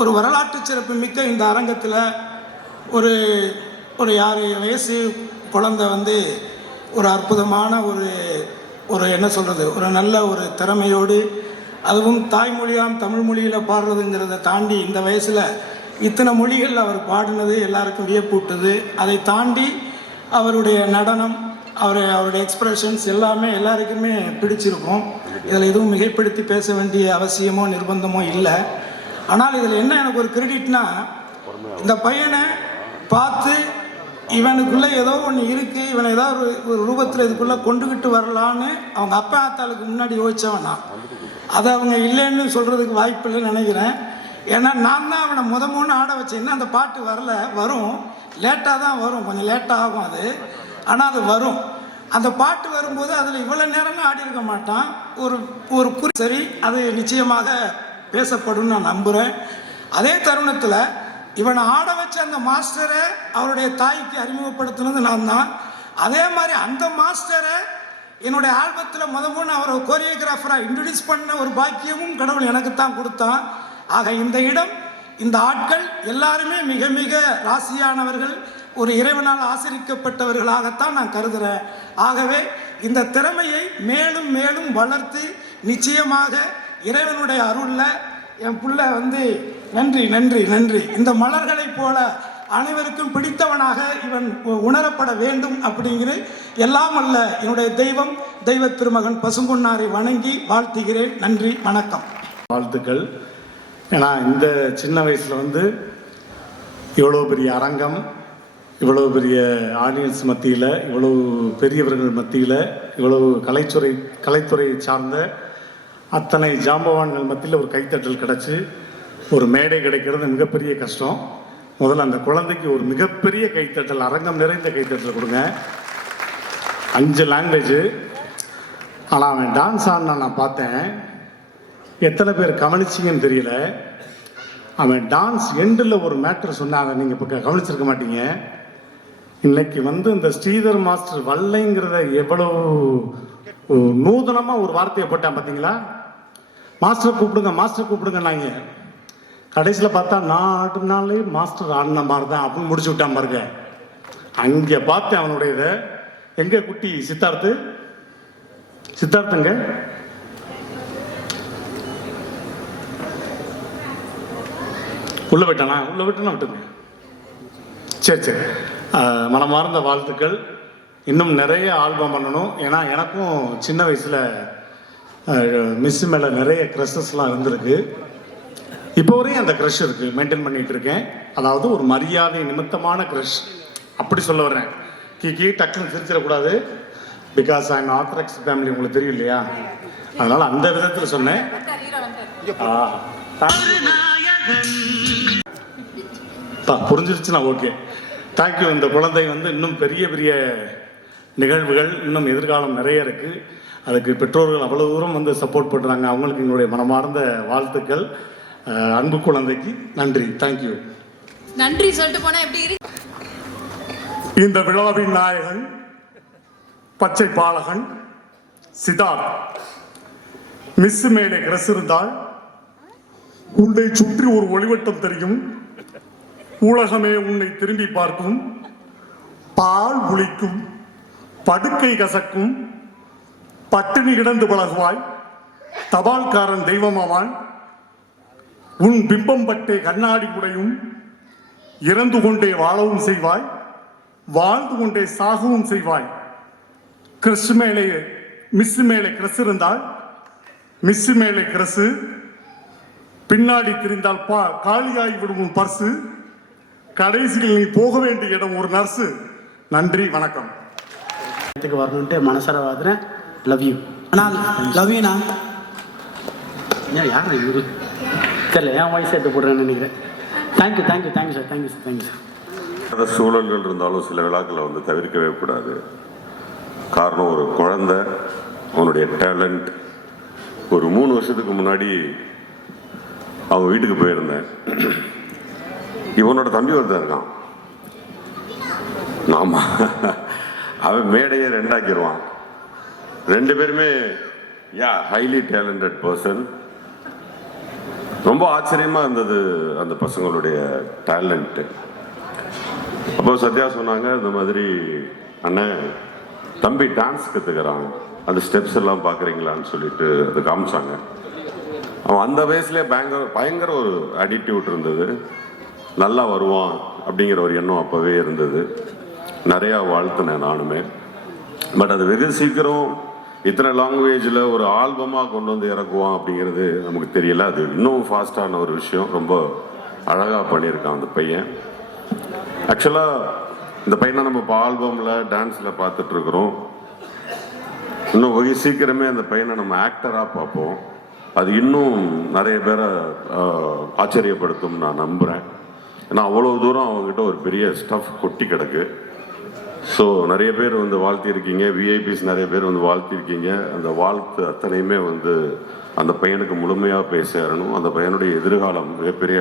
ஒரு வரலாற்று சிறப்பு மிக்க இந்த அரங்கத்தில் ஒரு 6 வயசு குழந்தை வந்து ஒரு அற்புதமான ஒரு என்ன சொல்கிறது, ஒரு நல்ல ஒரு திறமையோடு, அதுவும் தாய்மொழியாம் தமிழ் மொழியில் பாடுறதுங்கிறத தாண்டி இந்த வயசில் இத்தனை மொழிகள் அவர் பாடினது எல்லாருக்கும் வியப்பூட்டுது. அதை தாண்டி அவருடைய நடனம், அவருடைய எக்ஸ்பிரஷன்ஸ் எல்லாமே எல்லாருக்குமே பிடிச்சிருக்கும். இதில் எதுவும் மிகைப்படுத்தி பேச வேண்டிய அவசியமோ நிர்பந்தமோ இல்லை. ஆனால் இதில் என்ன எனக்கு ஒரு கிரெடிட்னா, இந்த பையனை பார்த்து இவனுக்குள்ளே ஏதோ ஒன்று இருக்குது, இவனை ஏதோ ஒரு ரூபத்தில் இதுக்குள்ளே கொண்டுக்கிட்டு வரலான்னு அவங்க அப்பா ஆத்தாளுக்கு முன்னாடி யோசித்தவனா. அதை அவங்க இல்லைன்னு சொல்கிறதுக்கு வாய்ப்பு இல்லைன்னு நினைக்கிறேன். ஏன்னா நான் தான் அவனை மூணு ஆட வச்சேன். இன்னும் அந்த பாட்டு வரல, வரும், லேட்டாக தான் வரும், கொஞ்சம் லேட்டாக ஆகும் அது, ஆனால் அது வரும். அந்த பாட்டு வரும்போது அதில் இவ்வளோ நேரம்லாம் ஆடி இருக்க மாட்டான். ஒரு சரி, அது நிச்சயமாக பேசப்படும் நான் நம்புகிறேன். அதே தருணத்தில் இவனை ஆட வச்ச அந்த மாஸ்டரை அவருடைய தாய்க்கு அறிமுகப்படுத்தினது நான் தான். அதே மாதிரி அந்த மாஸ்டரை என்னுடைய ஆல்பத்தில் மூணு அவரை கோரியோகிராஃபராக இன்ட்ரடியூஸ் பண்ண ஒரு பாக்கியமும் கடவுள் எனக்கு தான் கொடுத்தான். ஆக இந்த இடம், இந்த ஆட்கள் எல்லாருமே மிக மிக ராசியானவர்கள், ஒரு இறைவனால் ஆசிரிக்கப்பட்டவர்களாகத்தான் நான் கருதுகிறேன். ஆகவே இந்த திறமையை மேலும் மேலும் வளர்த்து நிச்சயமாக இறைவனுடைய அருளில் என் பிள்ளை வந்து நன்றி நன்றி நன்றி இந்த மலர்களைப் போல அனைவருக்கும் பிடித்தவனாக இவன் உணரப்பட வேண்டும் அப்படிங்கிற எல்லாம் அல்ல என்னுடைய தெய்வ திருமகன் பசும்பொன்னாரை வணங்கி வாழ்த்துகிறேன். நன்றி, வணக்கம், வாழ்த்துக்கள். ஏன்னா இந்த சின்ன வயசில் வந்து இவ்வளோ பெரிய அரங்கம், இவ்வளோ பெரிய ஆடியன்ஸ் மத்தியில், இவ்வளோ பெரியவர்கள் மத்தியில், இவ்வளோ கலைத்துறையை சார்ந்த அத்தனை ஜாம்பவான்கள் மத்தியில் ஒரு கைத்தட்டல் கிடச்சி ஒரு மேடை கிடைக்கிறது மிகப்பெரிய கஷ்டம். முதல்ல அந்த குழந்தைக்கு ஒரு மிகப்பெரிய கைத்தட்டல், அரங்கம் நிறைந்த கைத்தட்டல் கொடுங்க. 5 லாங்குவேஜ். ஆனால் அவன் டான்ஸ் ஆடினா நான் பார்த்தேன். எத்தனை பேர் கவனிச்சிங்கன்னு தெரியல. அவன் டான்ஸ் எண்டில் ஒரு மேட்ரு சொன்னாங்க, நீங்கள் இப்போ கவனிச்சிருக்க மாட்டீங்க. இன்னைக்கு வந்து இந்த ஸ்ரீதர் மாஸ்டர் வல்லைங்கிறத எவ்வளோ நூதனமாக ஒரு வார்த்தையை போட்டான் பார்த்தீங்களா? மாஸ்டர் கூப்பிடுங்க நாங்கள். கடைசியில் பார்த்தா நான் ஆடினாலே மாஸ்டர் ஆடின மாதிரி தான் அப்படின்னு முடிச்சு விட்டான் பாருங்க. அங்கே பார்த்தேன் அவனுடைய எங்க குட்டி சித்தார்த்துங்க உள்ள விட்டானா விட்டுங்க. சரி, மனமார்ந்த வாழ்த்துக்கள். இன்னும் நிறைய ஆல்பம் பண்ணணும். ஏன்னா எனக்கும் சின்ன வயசில் மிஸ் மேலே நிறைய க்ரஷஸ்லாம் இருந்திருக்கு. இப்போ வரையும் அந்த க்ரஷ் இருக்குது, மெயின்டைன் பண்ணிகிட்டு இருக்கேன். அதாவது ஒரு மரியாதை நிமித்தமான க்ரஷ், அப்படி சொல்ல வர்றேன். டக்குன்னு சிரிச்சிடக்கூடாது. Because I am orthodox family, உங்களுக்கு தெரியும் இல்லையா? அதனால் அந்த விதத்தில் சொன்னேன். புரிஞ்சிருச்சுன்னா ஓகே, தேங்க்யூ. இந்த குழந்தை வந்து இன்னும் பெரிய பெரிய நிகழ்வுகள் இன்னும் எதிர்காலம் நிறைய இருக்குது. அதுக்கு பெற்றோர்கள் அவ்வளோ தூரம் வந்து சப்போர்ட் பண்ணுறாங்க. அவங்களுக்கு எங்களுடைய மனமார்ந்த வாழ்த்துக்கள். அன்பு குழந்தைக்கு நன்றி, தேங்க்யூ. நன்றி சொல்லிட்டு போனால் எப்படி? இந்த விழாவின் நாயகன் பச்சை பாலகன் சித்தார்த். மிஸ் மேலே கிரஸ் இருந்தால் உன்னை சுற்றி ஒரு ஒளிவட்டம் தெரியும், உலகமே உன்னை திரும்பி பார்க்கும், பால் புளிக்கும், படுக்கை கசக்கும், பட்டினி கிடந்து பழகுவாய், தபால்காரன் தெய்வமாவான், உன் பிம்பம் பட்டே கண்ணாடி குடையும், இறந்து கொண்டே வாழவும் செய்வாய், வாழ்ந்து கொண்டே சாகவும் செய்வாய். மிஸ் மேலே கிரஸ் இருந்தால் மிஸ் மேலே கிரஸ், பின்னாடி திரிந்தால் காலியாகி விடும் பர்சு, கடைசியில் நீ போக வேண்டிய இடம் ஒரு நர்ஸு. நன்றி, வணக்கம். வரணுன்ட்டு மனசார வாதுறேன். Love you. ஆனால் லவ் யூண்ணா யார் இவரு தெரியல, என் வாய்ஸ் எடுத்து போடுறேன்னு நினைக்கிறேன். Thank you sir. சூழல்கள் இருந்தாலும் சில விழாக்களை வந்து தவிர்க்கவே கூடாது. காரணம், ஒரு குழந்தை அவனுடைய டேலண்ட் ஒரு 3 வருஷத்துக்கு முன்னாடி அவங்க வீட்டுக்கு போயிருந்தேன். இவனோட தம்பி ஒருத்தன் இருக்கான். ஆமா, அவன் மேடையை 2ஆக்கிடுவான். 2 பேருமே ஹைலி டேலண்டட் பர்சன். ரொம்ப ஆச்சரியமா இருந்தது அந்த பசங்களுடைய டேலண்ட்டு. அப்போ சத்யா சொன்னாங்க, இந்த மாதிரி அண்ணன் தம்பி டான்ஸ் கற்றுக்கிறான், அந்த ஸ்டெப்ஸ் எல்லாம் பார்க்குறீங்களான்னு சொல்லிட்டு அது காமிச்சாங்க. அவன் அந்த வயசுலேயே பயங்கர ஒரு ஆட்டிடியூட் இருந்தது. நல்லா வருவான் அப்படிங்கிற ஒரு எண்ணம் அப்போவே இருந்தது. நிறையா வாழ்த்துனேன் நானுமே. பட் அது வெகு சீக்கிரம் இத்தனை லாங்குவேஜில் ஒரு ஆல்பமாக கொண்டு வந்து இறக்குவான் அப்படிங்கிறது நமக்கு தெரியல. அது இன்னும் ஃபாஸ்டான ஒரு விஷயம். ரொம்ப அழகாக பண்ணியிருக்கான் அந்த பையன். ஆக்சுவலாக இந்த பையனை நம்ம இப்போ ஆல்பமில் டான்ஸில் பார்த்துட்ருக்குறோம். இன்னும் வெகு சீக்கிரமே அந்த பையனை நம்ம ஆக்டராக பார்ப்போம். அது இன்னும் நிறைய பேரை ஆச்சரியப்படுத்தும் நான் நம்புகிறேன். ஏன்னா அவ்வளோ தூரம் அவங்ககிட்ட ஒரு பெரிய ஸ்டஃப் கொட்டி கிடக்கு. ஸோ நிறைய பேர் வந்து வாழ்த்திருக்கீங்க, விஐபிஸ் நிறைய பேர் வந்து வாழ்த்திருக்கீங்க. அந்த வாழ்த்து அத்தனையுமே வந்து அந்த பையனுக்கு முழுமையாக போய் சேரணும். அந்த பையனுடைய எதிர்காலம் மிகப்பெரிய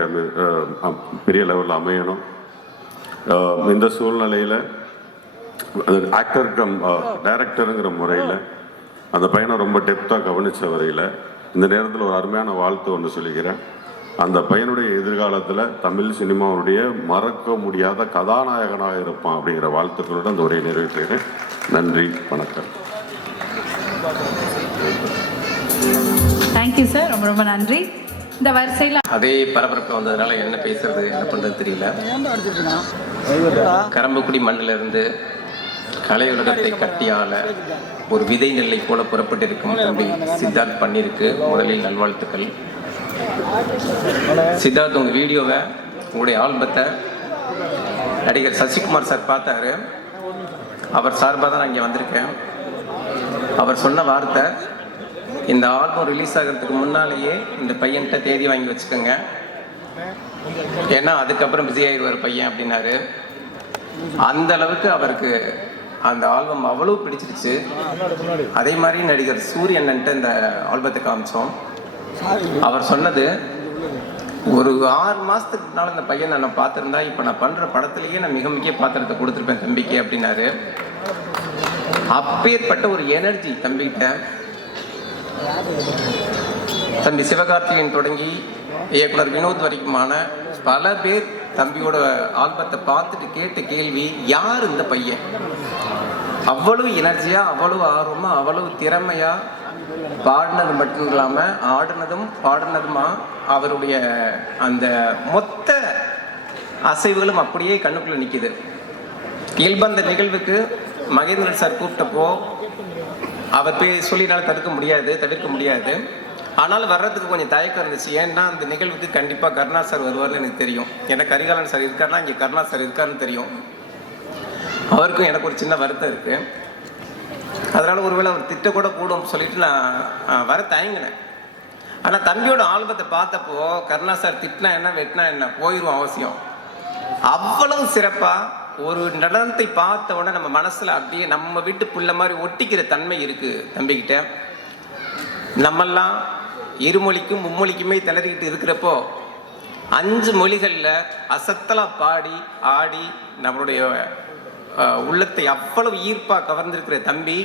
பெரிய லெவலில் அமையணும். இந்த சூழ்நிலையில் ஆக்டர் கம் டைரக்டருங்கிற முறையில் அந்த பையனை ரொம்ப டெப்த்தாக கவனித்த வரையில் இந்த நேரத்தில் ஒரு அருமையான வாழ்த்து ஒன்று சொல்லிக்கிறேன். அந்த பையனுடைய எதிர்காலத்தில் தமிழ் சினிமாவுடைய மறக்க முடியாத கதாநாயகனாக இருப்பான் அப்படிங்கிற வாழ்த்துக்களோடு அந்த உரையை நிறைவேற்றுகிறேன். நன்றி, வணக்கம். தேங்க்யூ சார், ரொம்ப ரொம்ப நன்றி. இந்த வரிசையில் அதே பரபரப்பு வந்ததுனால என்ன பேசுறது, என்ன பண்ணுறது தெரியல. கரம்பக்குடி மண்ணிலிருந்து கலையுலகத்தை கட்டியால ஒரு விதை நெல்லை போல புறப்பட்டிருக்கும் தம்பி சித்தார்த் பண்ணிருக்கு முதலில் நல்வாழ்த்துக்கள். சித்தார்த், உங்கள் வீடியோவை, உங்களுடைய ஆல்பத்தை நடிகர் சசிகுமார் சார் பார்த்தாரு. அவர் சார்பாக தான் நான் இங்கே வந்திருக்கேன். அவர் சொன்ன வார்த்தை, இந்த ஆல்பம் ரிலீஸ் ஆகிறதுக்கு முன்னாலேயே இந்த பையன்கிட்ட தேதி வாங்கி வச்சுக்கோங்க, ஏன்னா அதுக்கப்புறம் பிஸி ஆகிடுவார் பையன் அப்படின்னாரு. அந்த அளவுக்கு அவருக்கு அந்த ஆல்பம் அவ்வளோ பிடிச்சிருச்சு. அதே மாதிரி நடிகர் சூரியன்ட்டு இந்த ஆல்பத்தை காமிச்சோம். அவர் சொன்னது, ஒரு 6 மாதத்துக்கு முன்னால் இந்த பையனை நான் பார்த்துருந்தா இப்போ நான் பண்ணுற படத்துலேயே நான் மிக முக்கிய பாத்திரத்தை கொடுத்துருப்பேன் தம்பிக்கு அப்படின்னாரு. அப்பேற்பட்ட ஒரு எனர்ஜி தம்பிக்கிட்ட. தம்பி சிவகார்த்திகேயன் தொடங்கி இயக்குனர் வினோத் வரைக்குமான பல பேர் தம்பியோட ஆல்பத்தை பார்த்துட்டு கேட்ட கேள்வி, யார் இந்த பையன்? அவ்வளவு எனர்ஜியா, அவ்வளவு ஆர்வமா, அவ்வளவு திறமையா பாடினது மட்டும் இல்லாமல் ஆடினதும் பாடினதுமா அவருடைய அந்த மொத்த அசைவுகளும் அப்படியே கண்ணுக்குள்ள நிற்கிது. இயல்பு அந்த நிகழ்வுக்கு மகேந்திரன் சார் கூப்பிட்டப்போ அவர் சொல்லினாலும் தவிர்க்க முடியாது. ஆனாலும் வர்றதுக்கு கொஞ்சம் தயக்கம் இருந்துச்சு. ஏன்னா அந்த நிகழ்வுக்கு கண்டிப்பாக கருணா சார் வருவார்னு எனக்கு தெரியும். ஏன்னா கரிகாலன் சார் இருக்காருன்னா இங்கே கருணா சார் இருக்காருன்னு தெரியும். அவருக்கும் எனக்கு ஒரு சின்ன வருத்தம் இருக்குது. அதனால் ஒருவேளை அவர் திட்ட கூட கூடும் சொல்லிட்டு நான் வர தயங்கினேன். ஆனால் தம்பியோட ஆல்பத்தை பார்த்தப்போ கருணா சார் திட்டினா என்ன, வெட்டினா என்ன, போயிடும் அவசியம். அவ்வளவு சிறப்பாக ஒரு நடனத்தை பார்த்த உடனே நம்ம மனசில் அப்படியே நம்ம வீட்டு புள்ள மாதிரி ஒட்டிக்கிற தன்மை இருக்குது தம்பிக்கிட்ட. நம்மெல்லாம் இருமொழிக்கும் மும்மொழிக்குமே திணறிக்கிட்டு இருக்கிறப்போ 5 மொழிகளில் அசத்தலாக பாடி ஆடி நம்மளுடைய உள்ளத்தை அவ்வளவு ஈர்ப்பாக கவர்ந்திருக்கிற தம்பி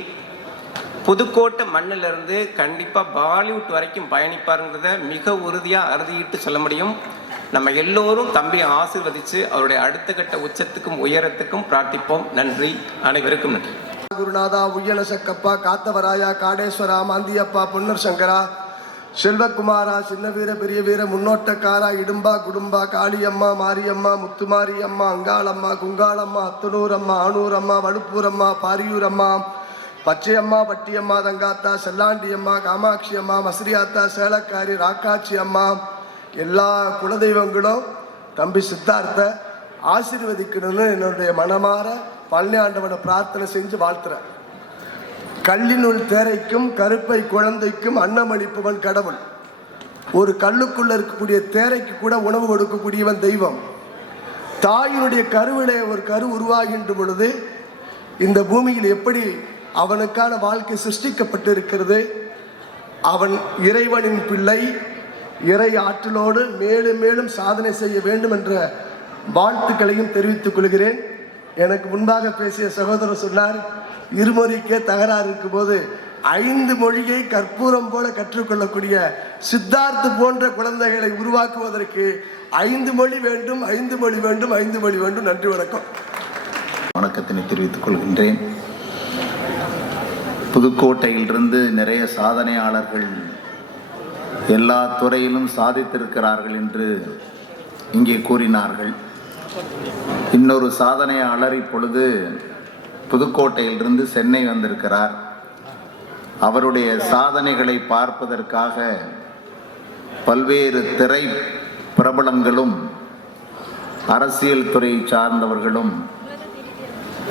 புதுக்கோட்டை மண்ணிலிருந்து கண்டிப்பாக பாலிவுட் வரைக்கும் பயணிப்பாருங்கிறத மிக உறுதியாக அறுதியிட்டு சொல்ல முடியும். நம்ம எல்லோரும் தம்பியை ஆசீர்வதித்து அவருடைய அடுத்த கட்ட உச்சத்துக்கும் உயரத்துக்கும் பிரார்த்திப்போம். நன்றி, அனைவருக்கும் நன்றி. குருநாதா, உய்யல சக்கப்பா, காத்தவராயா, காடேஸ்வரா, மாந்தியப்பா, பொன்னர் சங்கரா, செல்வகுமாரா, சின்ன வீர பெரிய வீர, முன்னோட்டக்காரா, இடும்பா குடும்பா, காளியம்மா, மாரியம்மா, முத்துமாரி அம்மா, அங்காளம்மா, குங்காளம்மா, அத்தனூரம்மா, ஆனூரம்மா, வடுப்பூரம்மா, பாரியூரம்மா, பச்சையம்மா, பட்டியம்மா, தங்காத்தா, செல்லாண்டியம்மா, காமாட்சி அம்மா, மசிறியாத்தா, சேலக்காரி, ராக்காட்சி அம்மா, எல்லா குலதெய்வங்களும் தம்பி சித்தார்த்த ஆசீர்வதிக்கணும்னு என்னுடைய மனமாற பழனி ஆண்டவனை பிரார்த்தனை செஞ்சு வாழ்த்துறேன். கல்லினுள் தேரைக்கும் கருப்பை குழந்தைக்கும் அன்னமளிப்பவன் கடவுள். ஒரு கல்லுக்குள்ள இருக்கக்கூடிய தேரைக்கு கூட உணவு கொடுக்கக்கூடியவன் தெய்வம். தாயினுடைய கருவிலே ஒரு கரு உருவாகின்ற பொழுது இந்த பூமியில் எப்படி அவனுக்கான வாழ்க்கை சிருஷ்டிக்கப்பட்டு இருக்கிறது, அவன் இறைவனின் பிள்ளை, இறை ஆற்றலோடு மேலும் மேலும் சாதனை செய்ய வேண்டும் என்ற வாழ்த்துக்களையும் தெரிவித்துக் கொள்கிறேன். எனக்கு முன்பாக பேசிய சகோதரர் சொன்னார், இருமொழிக்கே தகராறு இருக்கும்போது 5 மொழியை கற்பூரம் போல கற்றுக்கொள்ளக்கூடிய சித்தார்த்து போன்ற குழந்தைகளை உருவாக்குவதற்கு 5 மொழி வேண்டும், 5 மொழி வேண்டும், 5 மொழி வேண்டும். நன்றி, வணக்கம். வணக்கத்தினை தெரிவித்துக் கொள்கின்றேன். புதுக்கோட்டையிலிருந்து நிறைய சாதனையாளர்கள் எல்லா துறையிலும் சாதித்திருக்கிறார்கள் என்று இங்கே கூறினார்கள். இன்னொரு சாதனையாளர் இப்பொழுது புதுக்கோட்டையிலிருந்து சென்னை வந்திருக்கிறார். அவருடைய சாதனைகளை பார்ப்பதற்காக பல்வேறு திரை பிரபலங்களும் அரசியல் துறையை சார்ந்தவர்களும்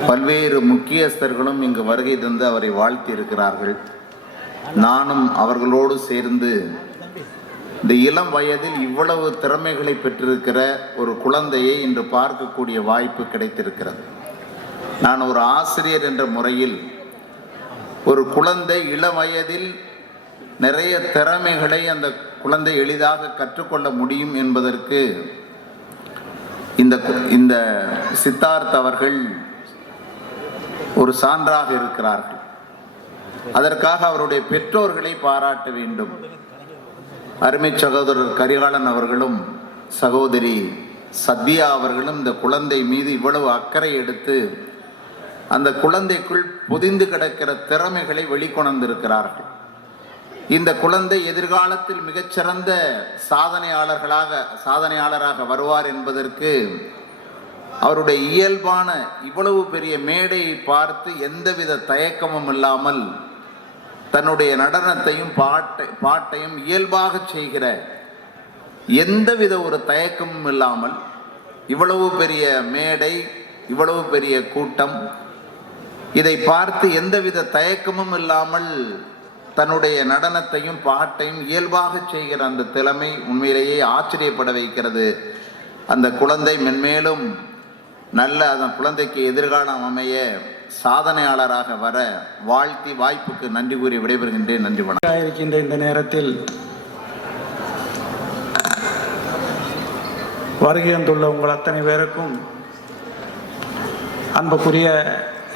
பல்வேறு முக்கியஸ்தர்களும் இங்கு வருகை தந்து அவரை வாழ்த்தி இருக்கிறார்கள். நானும் அவர்களோடு சேர்ந்து இந்த இளம் வயதில் இவ்வளவு திறமைகளை பெற்றிருக்கிற ஒரு குழந்தையை இன்று பார்க்கக்கூடிய வாய்ப்பு கிடைத்திருக்கிறது. நான் ஒரு ஆசிரியர் என்ற முறையில் ஒரு குழந்தை இளம் வயதில் நிறைய திறமைகளை அந்த குழந்தை எளிதாக கற்றுக்கொள்ள முடியும் என்பதற்கு இந்த சித்தார்த் அவர்கள் ஒரு சான்றாக இருக்கிறார்கள். அதற்காக அவருடைய பெற்றோர்களை பாராட்ட வேண்டும். அருமை சகோதரர் கரிகாலன் அவர்களும் சகோதரி சத்யா அவர்களும் இந்த குழந்தை மீது இவ்வளவு அக்கறை எடுத்து அந்த குழந்தைக்குள் பொதிந்து கிடக்கிற திறமைகளை வெளிக்கொணர்ந்திருக்கிறார்கள். இந்த குழந்தை எதிர்காலத்தில் மிகச்சிறந்த சாதனையாளராக வருவார் என்பதற்கு அவருடைய இயல்பான இவ்வளவு பெரிய மேடையை பார்த்து எந்தவித தயக்கமும் இல்லாமல் தன்னுடைய நடனத்தையும் பாட்டையும் இயல்பாக செய்கிற எந்தவித ஒரு தயக்கமும் இல்லாமல் இவ்வளவு பெரிய மேடை, இவ்வளவு பெரிய கூட்டம், இதை பார்த்து எந்தவித தயக்கமும் இல்லாமல் தன்னுடைய நடனத்தையும் பாட்டையும் இயல்பாக செய்கிற அந்த திறமை உண்மையிலேயே ஆச்சரியப்பட வைக்கிறது. அந்த குழந்தை மென்மேலும் நல்ல அந்த குழந்தைக்கு எதிர்காலம் அமைய சாதனையாளராக வர வாழ்த்தி வாய்ப்புக்கு நன்றி கூறி விடைபெறுகின்றேன். நன்றி, வணக்கம். இருக்கின்ற இந்த நேரத்தில் வருகை வந்துள்ள உங்கள் அத்தனை பேருக்கும் அன்புக்குரிய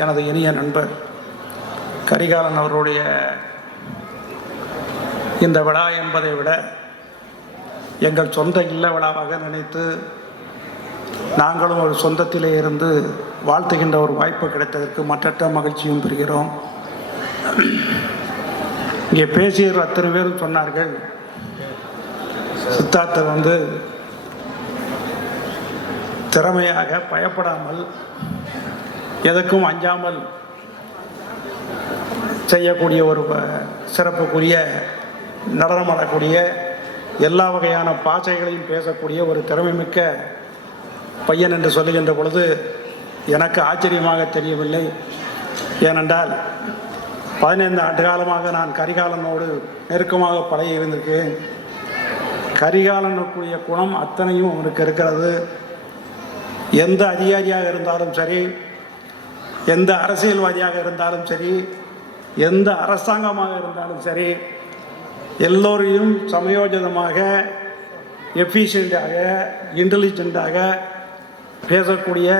எனது இனிய நண்பர் கரிகாலன் அவருடைய இந்த விழா என்பதை விட எங்கள் சொந்த இல்ல விழாவாக நினைத்து நாங்களும் ஒரு சொந்தத்திலே இருந்து வாழ்த்துகின்ற ஒரு வாய்ப்பு கிடைத்ததற்கு மற்றற்ற மகிழ்ச்சியும் பெறுகிறோம். இங்கே பேசிய அத்தனை பேரும் சொன்னார்கள், சித்தார்த்தர் திறமையாக பயப்படாமல் எதற்கும் அஞ்சாமல் செய்யக்கூடிய ஒரு சிறப்புக்குரிய நடனமாடக்கூடிய எல்லா வகையான பாசைகளையும் பேசக்கூடிய ஒரு திறமைமிக்க பையன் என்று சொல்லுகின்ற பொழுது எனக்கு ஆச்சரியமாக தெரியவில்லை. ஏனென்றால் 15 ஆண்டு காலமாக நான் கரிகாலனோடு நெருக்கமாக பழகி இருந்திருக்கேன். கரிகாலனுக்குரிய குணம் அத்தனையும் அவனுக்கு இருக்கிறது. எந்த அதிகாரியாக இருந்தாலும் சரி, எந்த அரசியல்வாதியாக இருந்தாலும் சரி, எந்த அரசாங்கமாக இருந்தாலும் சரி, எல்லோரையும் சமயோஜிதமாக, எஃபிஷியண்டாக, இன்டெலிஜென்ட்டாக பேசக்கூடிய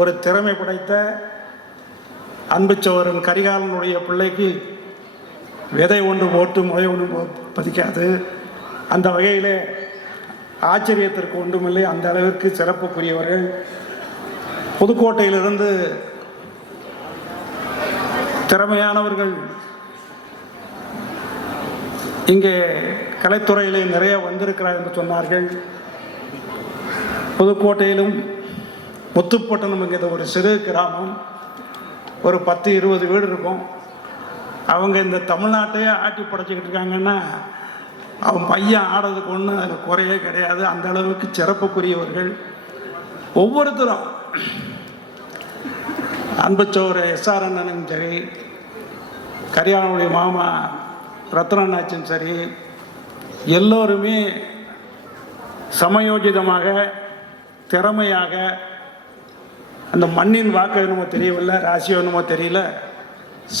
ஒரு திறமை படைத்த அன்புச்சோரன் கரிகாலனுடைய பிள்ளைக்கு விதை ஒன்று போட்டு முறை ஒன்று பதிக்காது. அந்த வகையிலே ஆச்சரியத்திற்கு ஒன்றுமில்லை. அந்த அளவிற்கு சிறப்புக்குரியவர்கள். புதுக்கோட்டையிலிருந்து திறமையானவர்கள் இங்கே கலைத்துறையிலே நிறைய வந்திருக்கிறார் என்று சொன்னார்கள். புதுக்கோட்டையிலும் முத்துப்பட்டினம் என்கிற ஒரு சிறு கிராமம், ஒரு 10-20 வீடு இருக்கும். அவங்க இந்த தமிழ்நாட்டையே ஆட்டி படைச்சிக்கிட்டு இருக்காங்கன்னா அவன் பையன் ஆடுறதுக்கு ஒன்றும் அதில் குறையே கிடையாது. அந்த அளவுக்கு சிறப்புக்குரியவர்கள் ஒவ்வொருத்தரும். அன்புச்சோர் எஸ்ஆர் அண்ணனும் சரி, கரிகாலனுடைய மாமா ரத்னாச்சும் சரி, எல்லோருமே சமயோஜிதமாக திறமையாக, அந்த மண்ணின் வாக்கு என்னமோ தெரியவில்லை, ராசியோ என்னமோ தெரியல,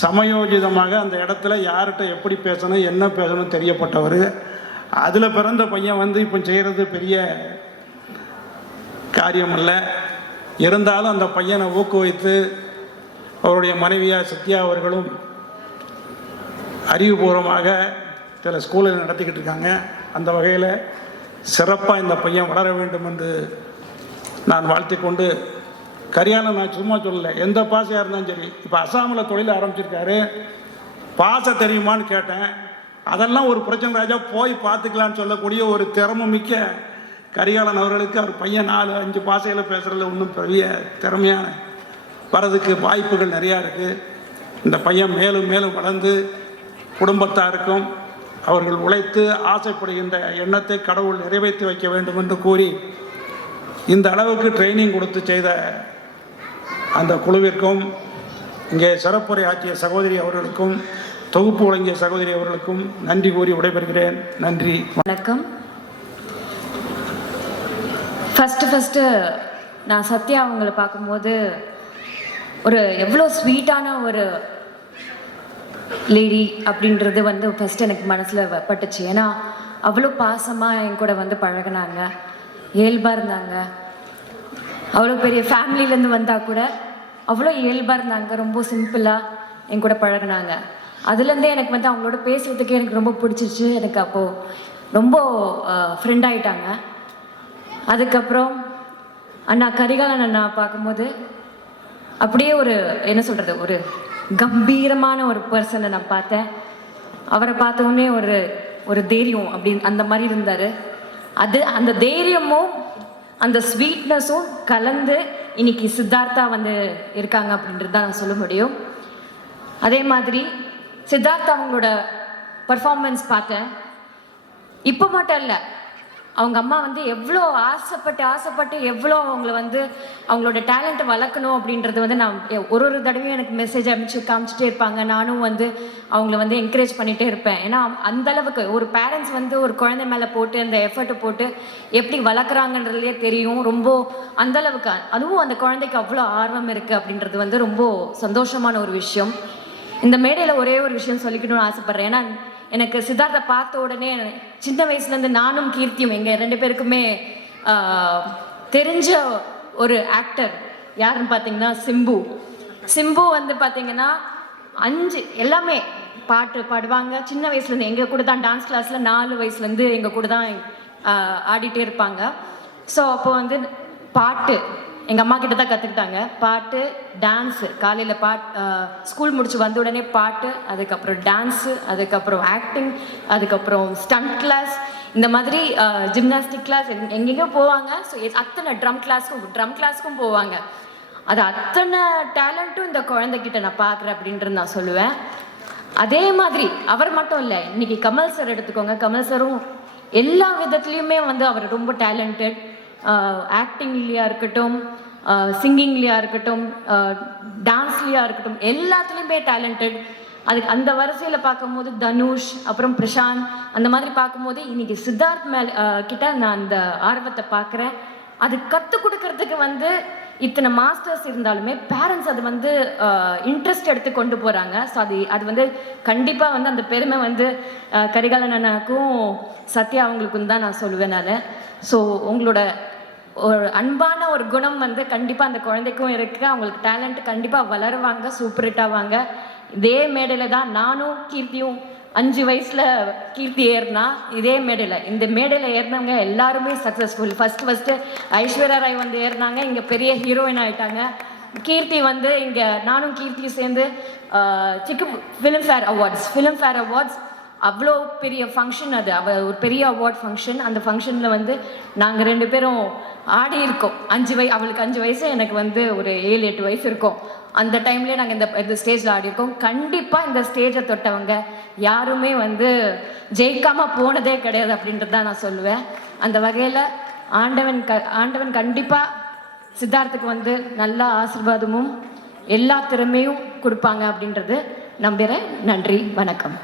சமயோஜிதமாக அந்த இடத்துல யார்கிட்ட எப்படி பேசணும் என்ன பேசணும் தெரியப்பட்டவர். அதில் பிறந்த பையன் வந்து இப்போ செய்கிறது பெரிய காரியம் இல்லை. இருந்தாலும் அந்த பையனை ஊக்குவித்து அவருடைய மனைவியார் சத்யா அவர்களும் அறிவுபூர்வமாக சில ஸ்கூலில் நடத்திக்கிட்டு இருக்காங்க. அந்த வகையில் சிறப்பாக இந்த பையன் வளர வேண்டும் என்று நான் வாழ்த்திக்கொண்டு, கரிகாலன் நான் சும்மா சொல்லலை, எந்த பாசையாக இருந்தாலும் சரி. இப்போ அசாமில் தொழில் ஆரம்பிச்சிருக்காரு, பாசை தெரியுமான்னு கேட்டேன். அதெல்லாம் ஒரு பிரச்சனை ராஜா, போய் பார்த்துக்கலான்னு சொல்லக்கூடிய ஒரு திறமை மிக்க கரிகாலன் அவர்களுக்கு அவர் பையன் 4-5 பாசையில் பேசுகிறதுல இன்னும் பெரிய திறமையான வரதுக்கு வாய்ப்புகள் நிறையா இருக்குது. இந்த பையன் மேலும் மேலும் வளர்ந்து குடும்பத்தாருக்கும் அவர்கள் உழைத்து ஆசைப்படுகின்ற எண்ணத்தை கடவுள் நிறைவேற்றி வைக்க வேண்டும் என்று கூறி, இந்த அளவுக்கு ட்ரைனிங் கொடுத்து செய்த அந்த குழுவிற்கும், இங்கே சிறப்புரை ஆற்றிய சகோதரி அவர்களுக்கும், தொகுப்பு வழங்கிய சகோதரி அவர்களுக்கும் நன்றி கூறி விடைபெறுகிறேன். நன்றி, வணக்கம். ஃபஸ்ட்டு நான் சத்யா அவங்கள பார்க்கும்போது ஒரு எவ்வளோ ஸ்வீட்டான ஒரு லேடி அப்படின்றது வந்து ஃபஸ்ட்டு எனக்கு மனசில் பட்டுச்சு. ஏன்னா அவ்வளோ பாசமாக என் கூட வந்து பழகினாங்க, இயல்பாக இருந்தாங்க. அவ்வளோ பெரிய ஃபேமிலியிலேருந்து வந்தால் கூட அவ்வளோ இயல்பாக இருந்தாங்க, ரொம்ப சிம்பிளாக என் கூட பழகினாங்க. அதுலேருந்தே எனக்கு வந்து அவங்களோட பேசுகிறதுக்கே எனக்கு ரொம்ப பிடிச்சிருச்சு. எனக்கு அப்போது ரொம்ப ஃப்ரெண்ட் ஆகிட்டாங்க. அதுக்கப்புறம் அண்ணா கரிகாலன் அண்ணா பார்க்கும்போது அப்படியே ஒரு என்ன சொல்கிறது, ஒரு கம்பீரமான ஒரு பர்சனை நான் பார்த்தேன். அவரை பார்த்தோன்னே ஒரு தைரியம் அப்படின்னு அந்த மாதிரி இருந்தார். அந்த தைரியமும் அந்த ஸ்வீட்னஸும் கலந்து இன்னைக்கு சித்தார்த்தா வந்து இருக்காங்க அப்படின்றது தான் நான் சொல்ல முடியும். அதே மாதிரி சித்தார்த்தா அவங்களோட பர்ஃபார்மன்ஸ் பார்த்தேன். இப்போ மட்டும் இல்லை, அவங்க அம்மா வந்து எவ்வளோ ஆசைப்பட்டு எவ்வளோ அவங்கள வந்து அவங்களோட டேலண்ட்டை வளர்க்கணும் அப்படின்றது வந்து நான் ஒரு தடவையும் எனக்கு மெசேஜ் அனுப்பிச்சு காமிச்சிட்டே இருப்பாங்க. நானும் வந்து அவங்கள வந்து என்கரேஜ் பண்ணிகிட்டே இருப்பேன். ஏன்னா அந்தளவுக்கு ஒரு பேரண்ட்ஸ் வந்து ஒரு குழந்தை மேலே போட்டு அந்த எஃபர்ட்டை போட்டு எப்படி வளர்க்குறாங்கன்றதுலேயே தெரியும். ரொம்ப அந்தளவுக்கு, அதுவும் அந்த குழந்தைக்கு அவ்வளோ ஆர்வம் இருக்குது அப்படின்றது வந்து ரொம்ப சந்தோஷமான ஒரு விஷயம். இந்த மேடையில் ஒரே ஒரு விஷயம் சொல்லிக்கணும்னு ஆசைப்பட்றேன். ஏன்னா எனக்கு சித்தார்த்தை பார்த்த உடனே சின்ன வயசுலேருந்து நானும் கீர்த்தியும் எங்கள் 2 பேருக்குமே தெரிஞ்ச ஒரு ஆக்டர் யாருன்னு பார்த்தீங்கன்னா சிம்பு வந்து பார்த்தீங்கன்னா 5 எல்லாமே பாட்டு பாடுவாங்க. சின்ன வயசுலேருந்து எங்கள் கூட தான் டான்ஸ் கிளாஸில் 4 வயசுலேருந்து எங்கள் கூட தான் ஆடிட்டே இருப்பாங்க. ஸோ அப்போ வந்து பாட்டு எங்கள் அம்மா கிட்ட தான் கற்றுக்கிட்டாங்க. பாட்டு, டான்ஸு, காலையில் ஸ்கூல் முடிச்சு வந்த உடனே பாட்டு, அதுக்கப்புறம் டான்ஸு, அதுக்கப்புறம் ஆக்டிங், அதுக்கப்புறம் ஸ்டண்ட் கிளாஸ், இந்த மாதிரி ஜிம்னாஸ்டிக் கிளாஸ் எங்கெங்கேயோ போவாங்க. ஸோ அத்தனை ட்ரம் கிளாஸ்க்கும் போவாங்க. அது அத்தனை டேலண்ட்டும் இந்த குழந்தைகிட்ட நான் பார்க்குறேன் அப்படின்றது நான் சொல்லுவேன். அதே மாதிரி அவர் மட்டும் இல்லை, இன்னைக்கு கமல் சார் எடுத்துக்கோங்க. கமல் சாரும் எல்லா விதத்துலேயுமே வந்து அவர் ரொம்ப டேலண்டட். ஆக்டிங்லேயா இருக்கட்டும், சிங்கிங்லேயா இருக்கட்டும், டான்ஸ்லேயா இருக்கட்டும், எல்லாத்துலேயுமே டேலண்டட். அதுக்கு அந்த வரிசையில் பார்க்கும்போது தனுஷ், அப்புறம் பிரசாந்த், அந்த மாதிரி பார்க்கும்போது இன்னைக்கு சித்தார்த் கிட்ட நான் அந்த ஆர்வத்தை பார்க்குறேன். அது கற்றுக் கொடுக்கறதுக்கு வந்து இத்தனை மாஸ்டர்ஸ் இருந்தாலுமே பேரண்ட்ஸ் அது வந்து இன்ட்ரெஸ்ட் எடுத்து கொண்டு போகிறாங்க. ஸோ அது வந்து கண்டிப்பாக வந்து அந்த பெருமை வந்து கரிகாலன் அண்ணாக்கும் சத்யா அவங்களுக்கும் தான் நான் சொல்லுவேன் நான். ஸோ உங்களோட ஒரு அன்பான ஒரு குணம் வந்து கண்டிப்பாக அந்த குழந்தைக்கும் இருக்குது. அவங்களுக்கு டேலண்ட் கண்டிப்பாக வளருவாங்க, சூப்பர் ஹிட் ஆவாங்க. இதே மேடையில் தான் நானும் கீர்த்தியும் 5 வயசில் கீர்த்தி ஏறினா இதே மேடையில், இந்த மேடையில் ஏறினவங்க எல்லாருமே சக்ஸஸ்ஃபுல். ஃபஸ்ட்டு ஐஸ்வர்யா ராய் வந்து ஏறினாங்க, இங்கே பெரிய ஹீரோயின் ஆகிட்டாங்க. கீர்த்தி வந்து இங்கே நானும் கீர்த்தியும் சேர்ந்து ஃபிலிம்ஃபேர் அவார்ட்ஸ் அவ்வளோ பெரிய ஃபங்க்ஷன், அது ஒரு பெரிய அவார்ட் ஃபங்க்ஷன். அந்த ஃபங்க்ஷனில் வந்து நாங்கள் 2 பேரும் ஆடி இருக்கோம். அவளுக்கு 5 வயசு, எனக்கு வந்து ஒரு 7-8 வயசு இருக்கும். அந்த டைம்லேயே நாங்கள் இந்த ஸ்டேஜில் ஆடி இருக்கோம். கண்டிப்பாக இந்த ஸ்டேஜை தொட்டவங்க யாருமே வந்து ஜெயிக்காமல் போனதே கிடையாது அப்படின்றது தான் நான் சொல்லுவேன். அந்த வகையில் ஆண்டவன் கண்டிப்பாக சித்தார்த்துக்கு வந்து நல்ல ஆசீர்வாதமும் எல்லா திறமையும் கொடுப்பாங்க அப்படின்றது நம்புகிறேன். நன்றி, வணக்கம்.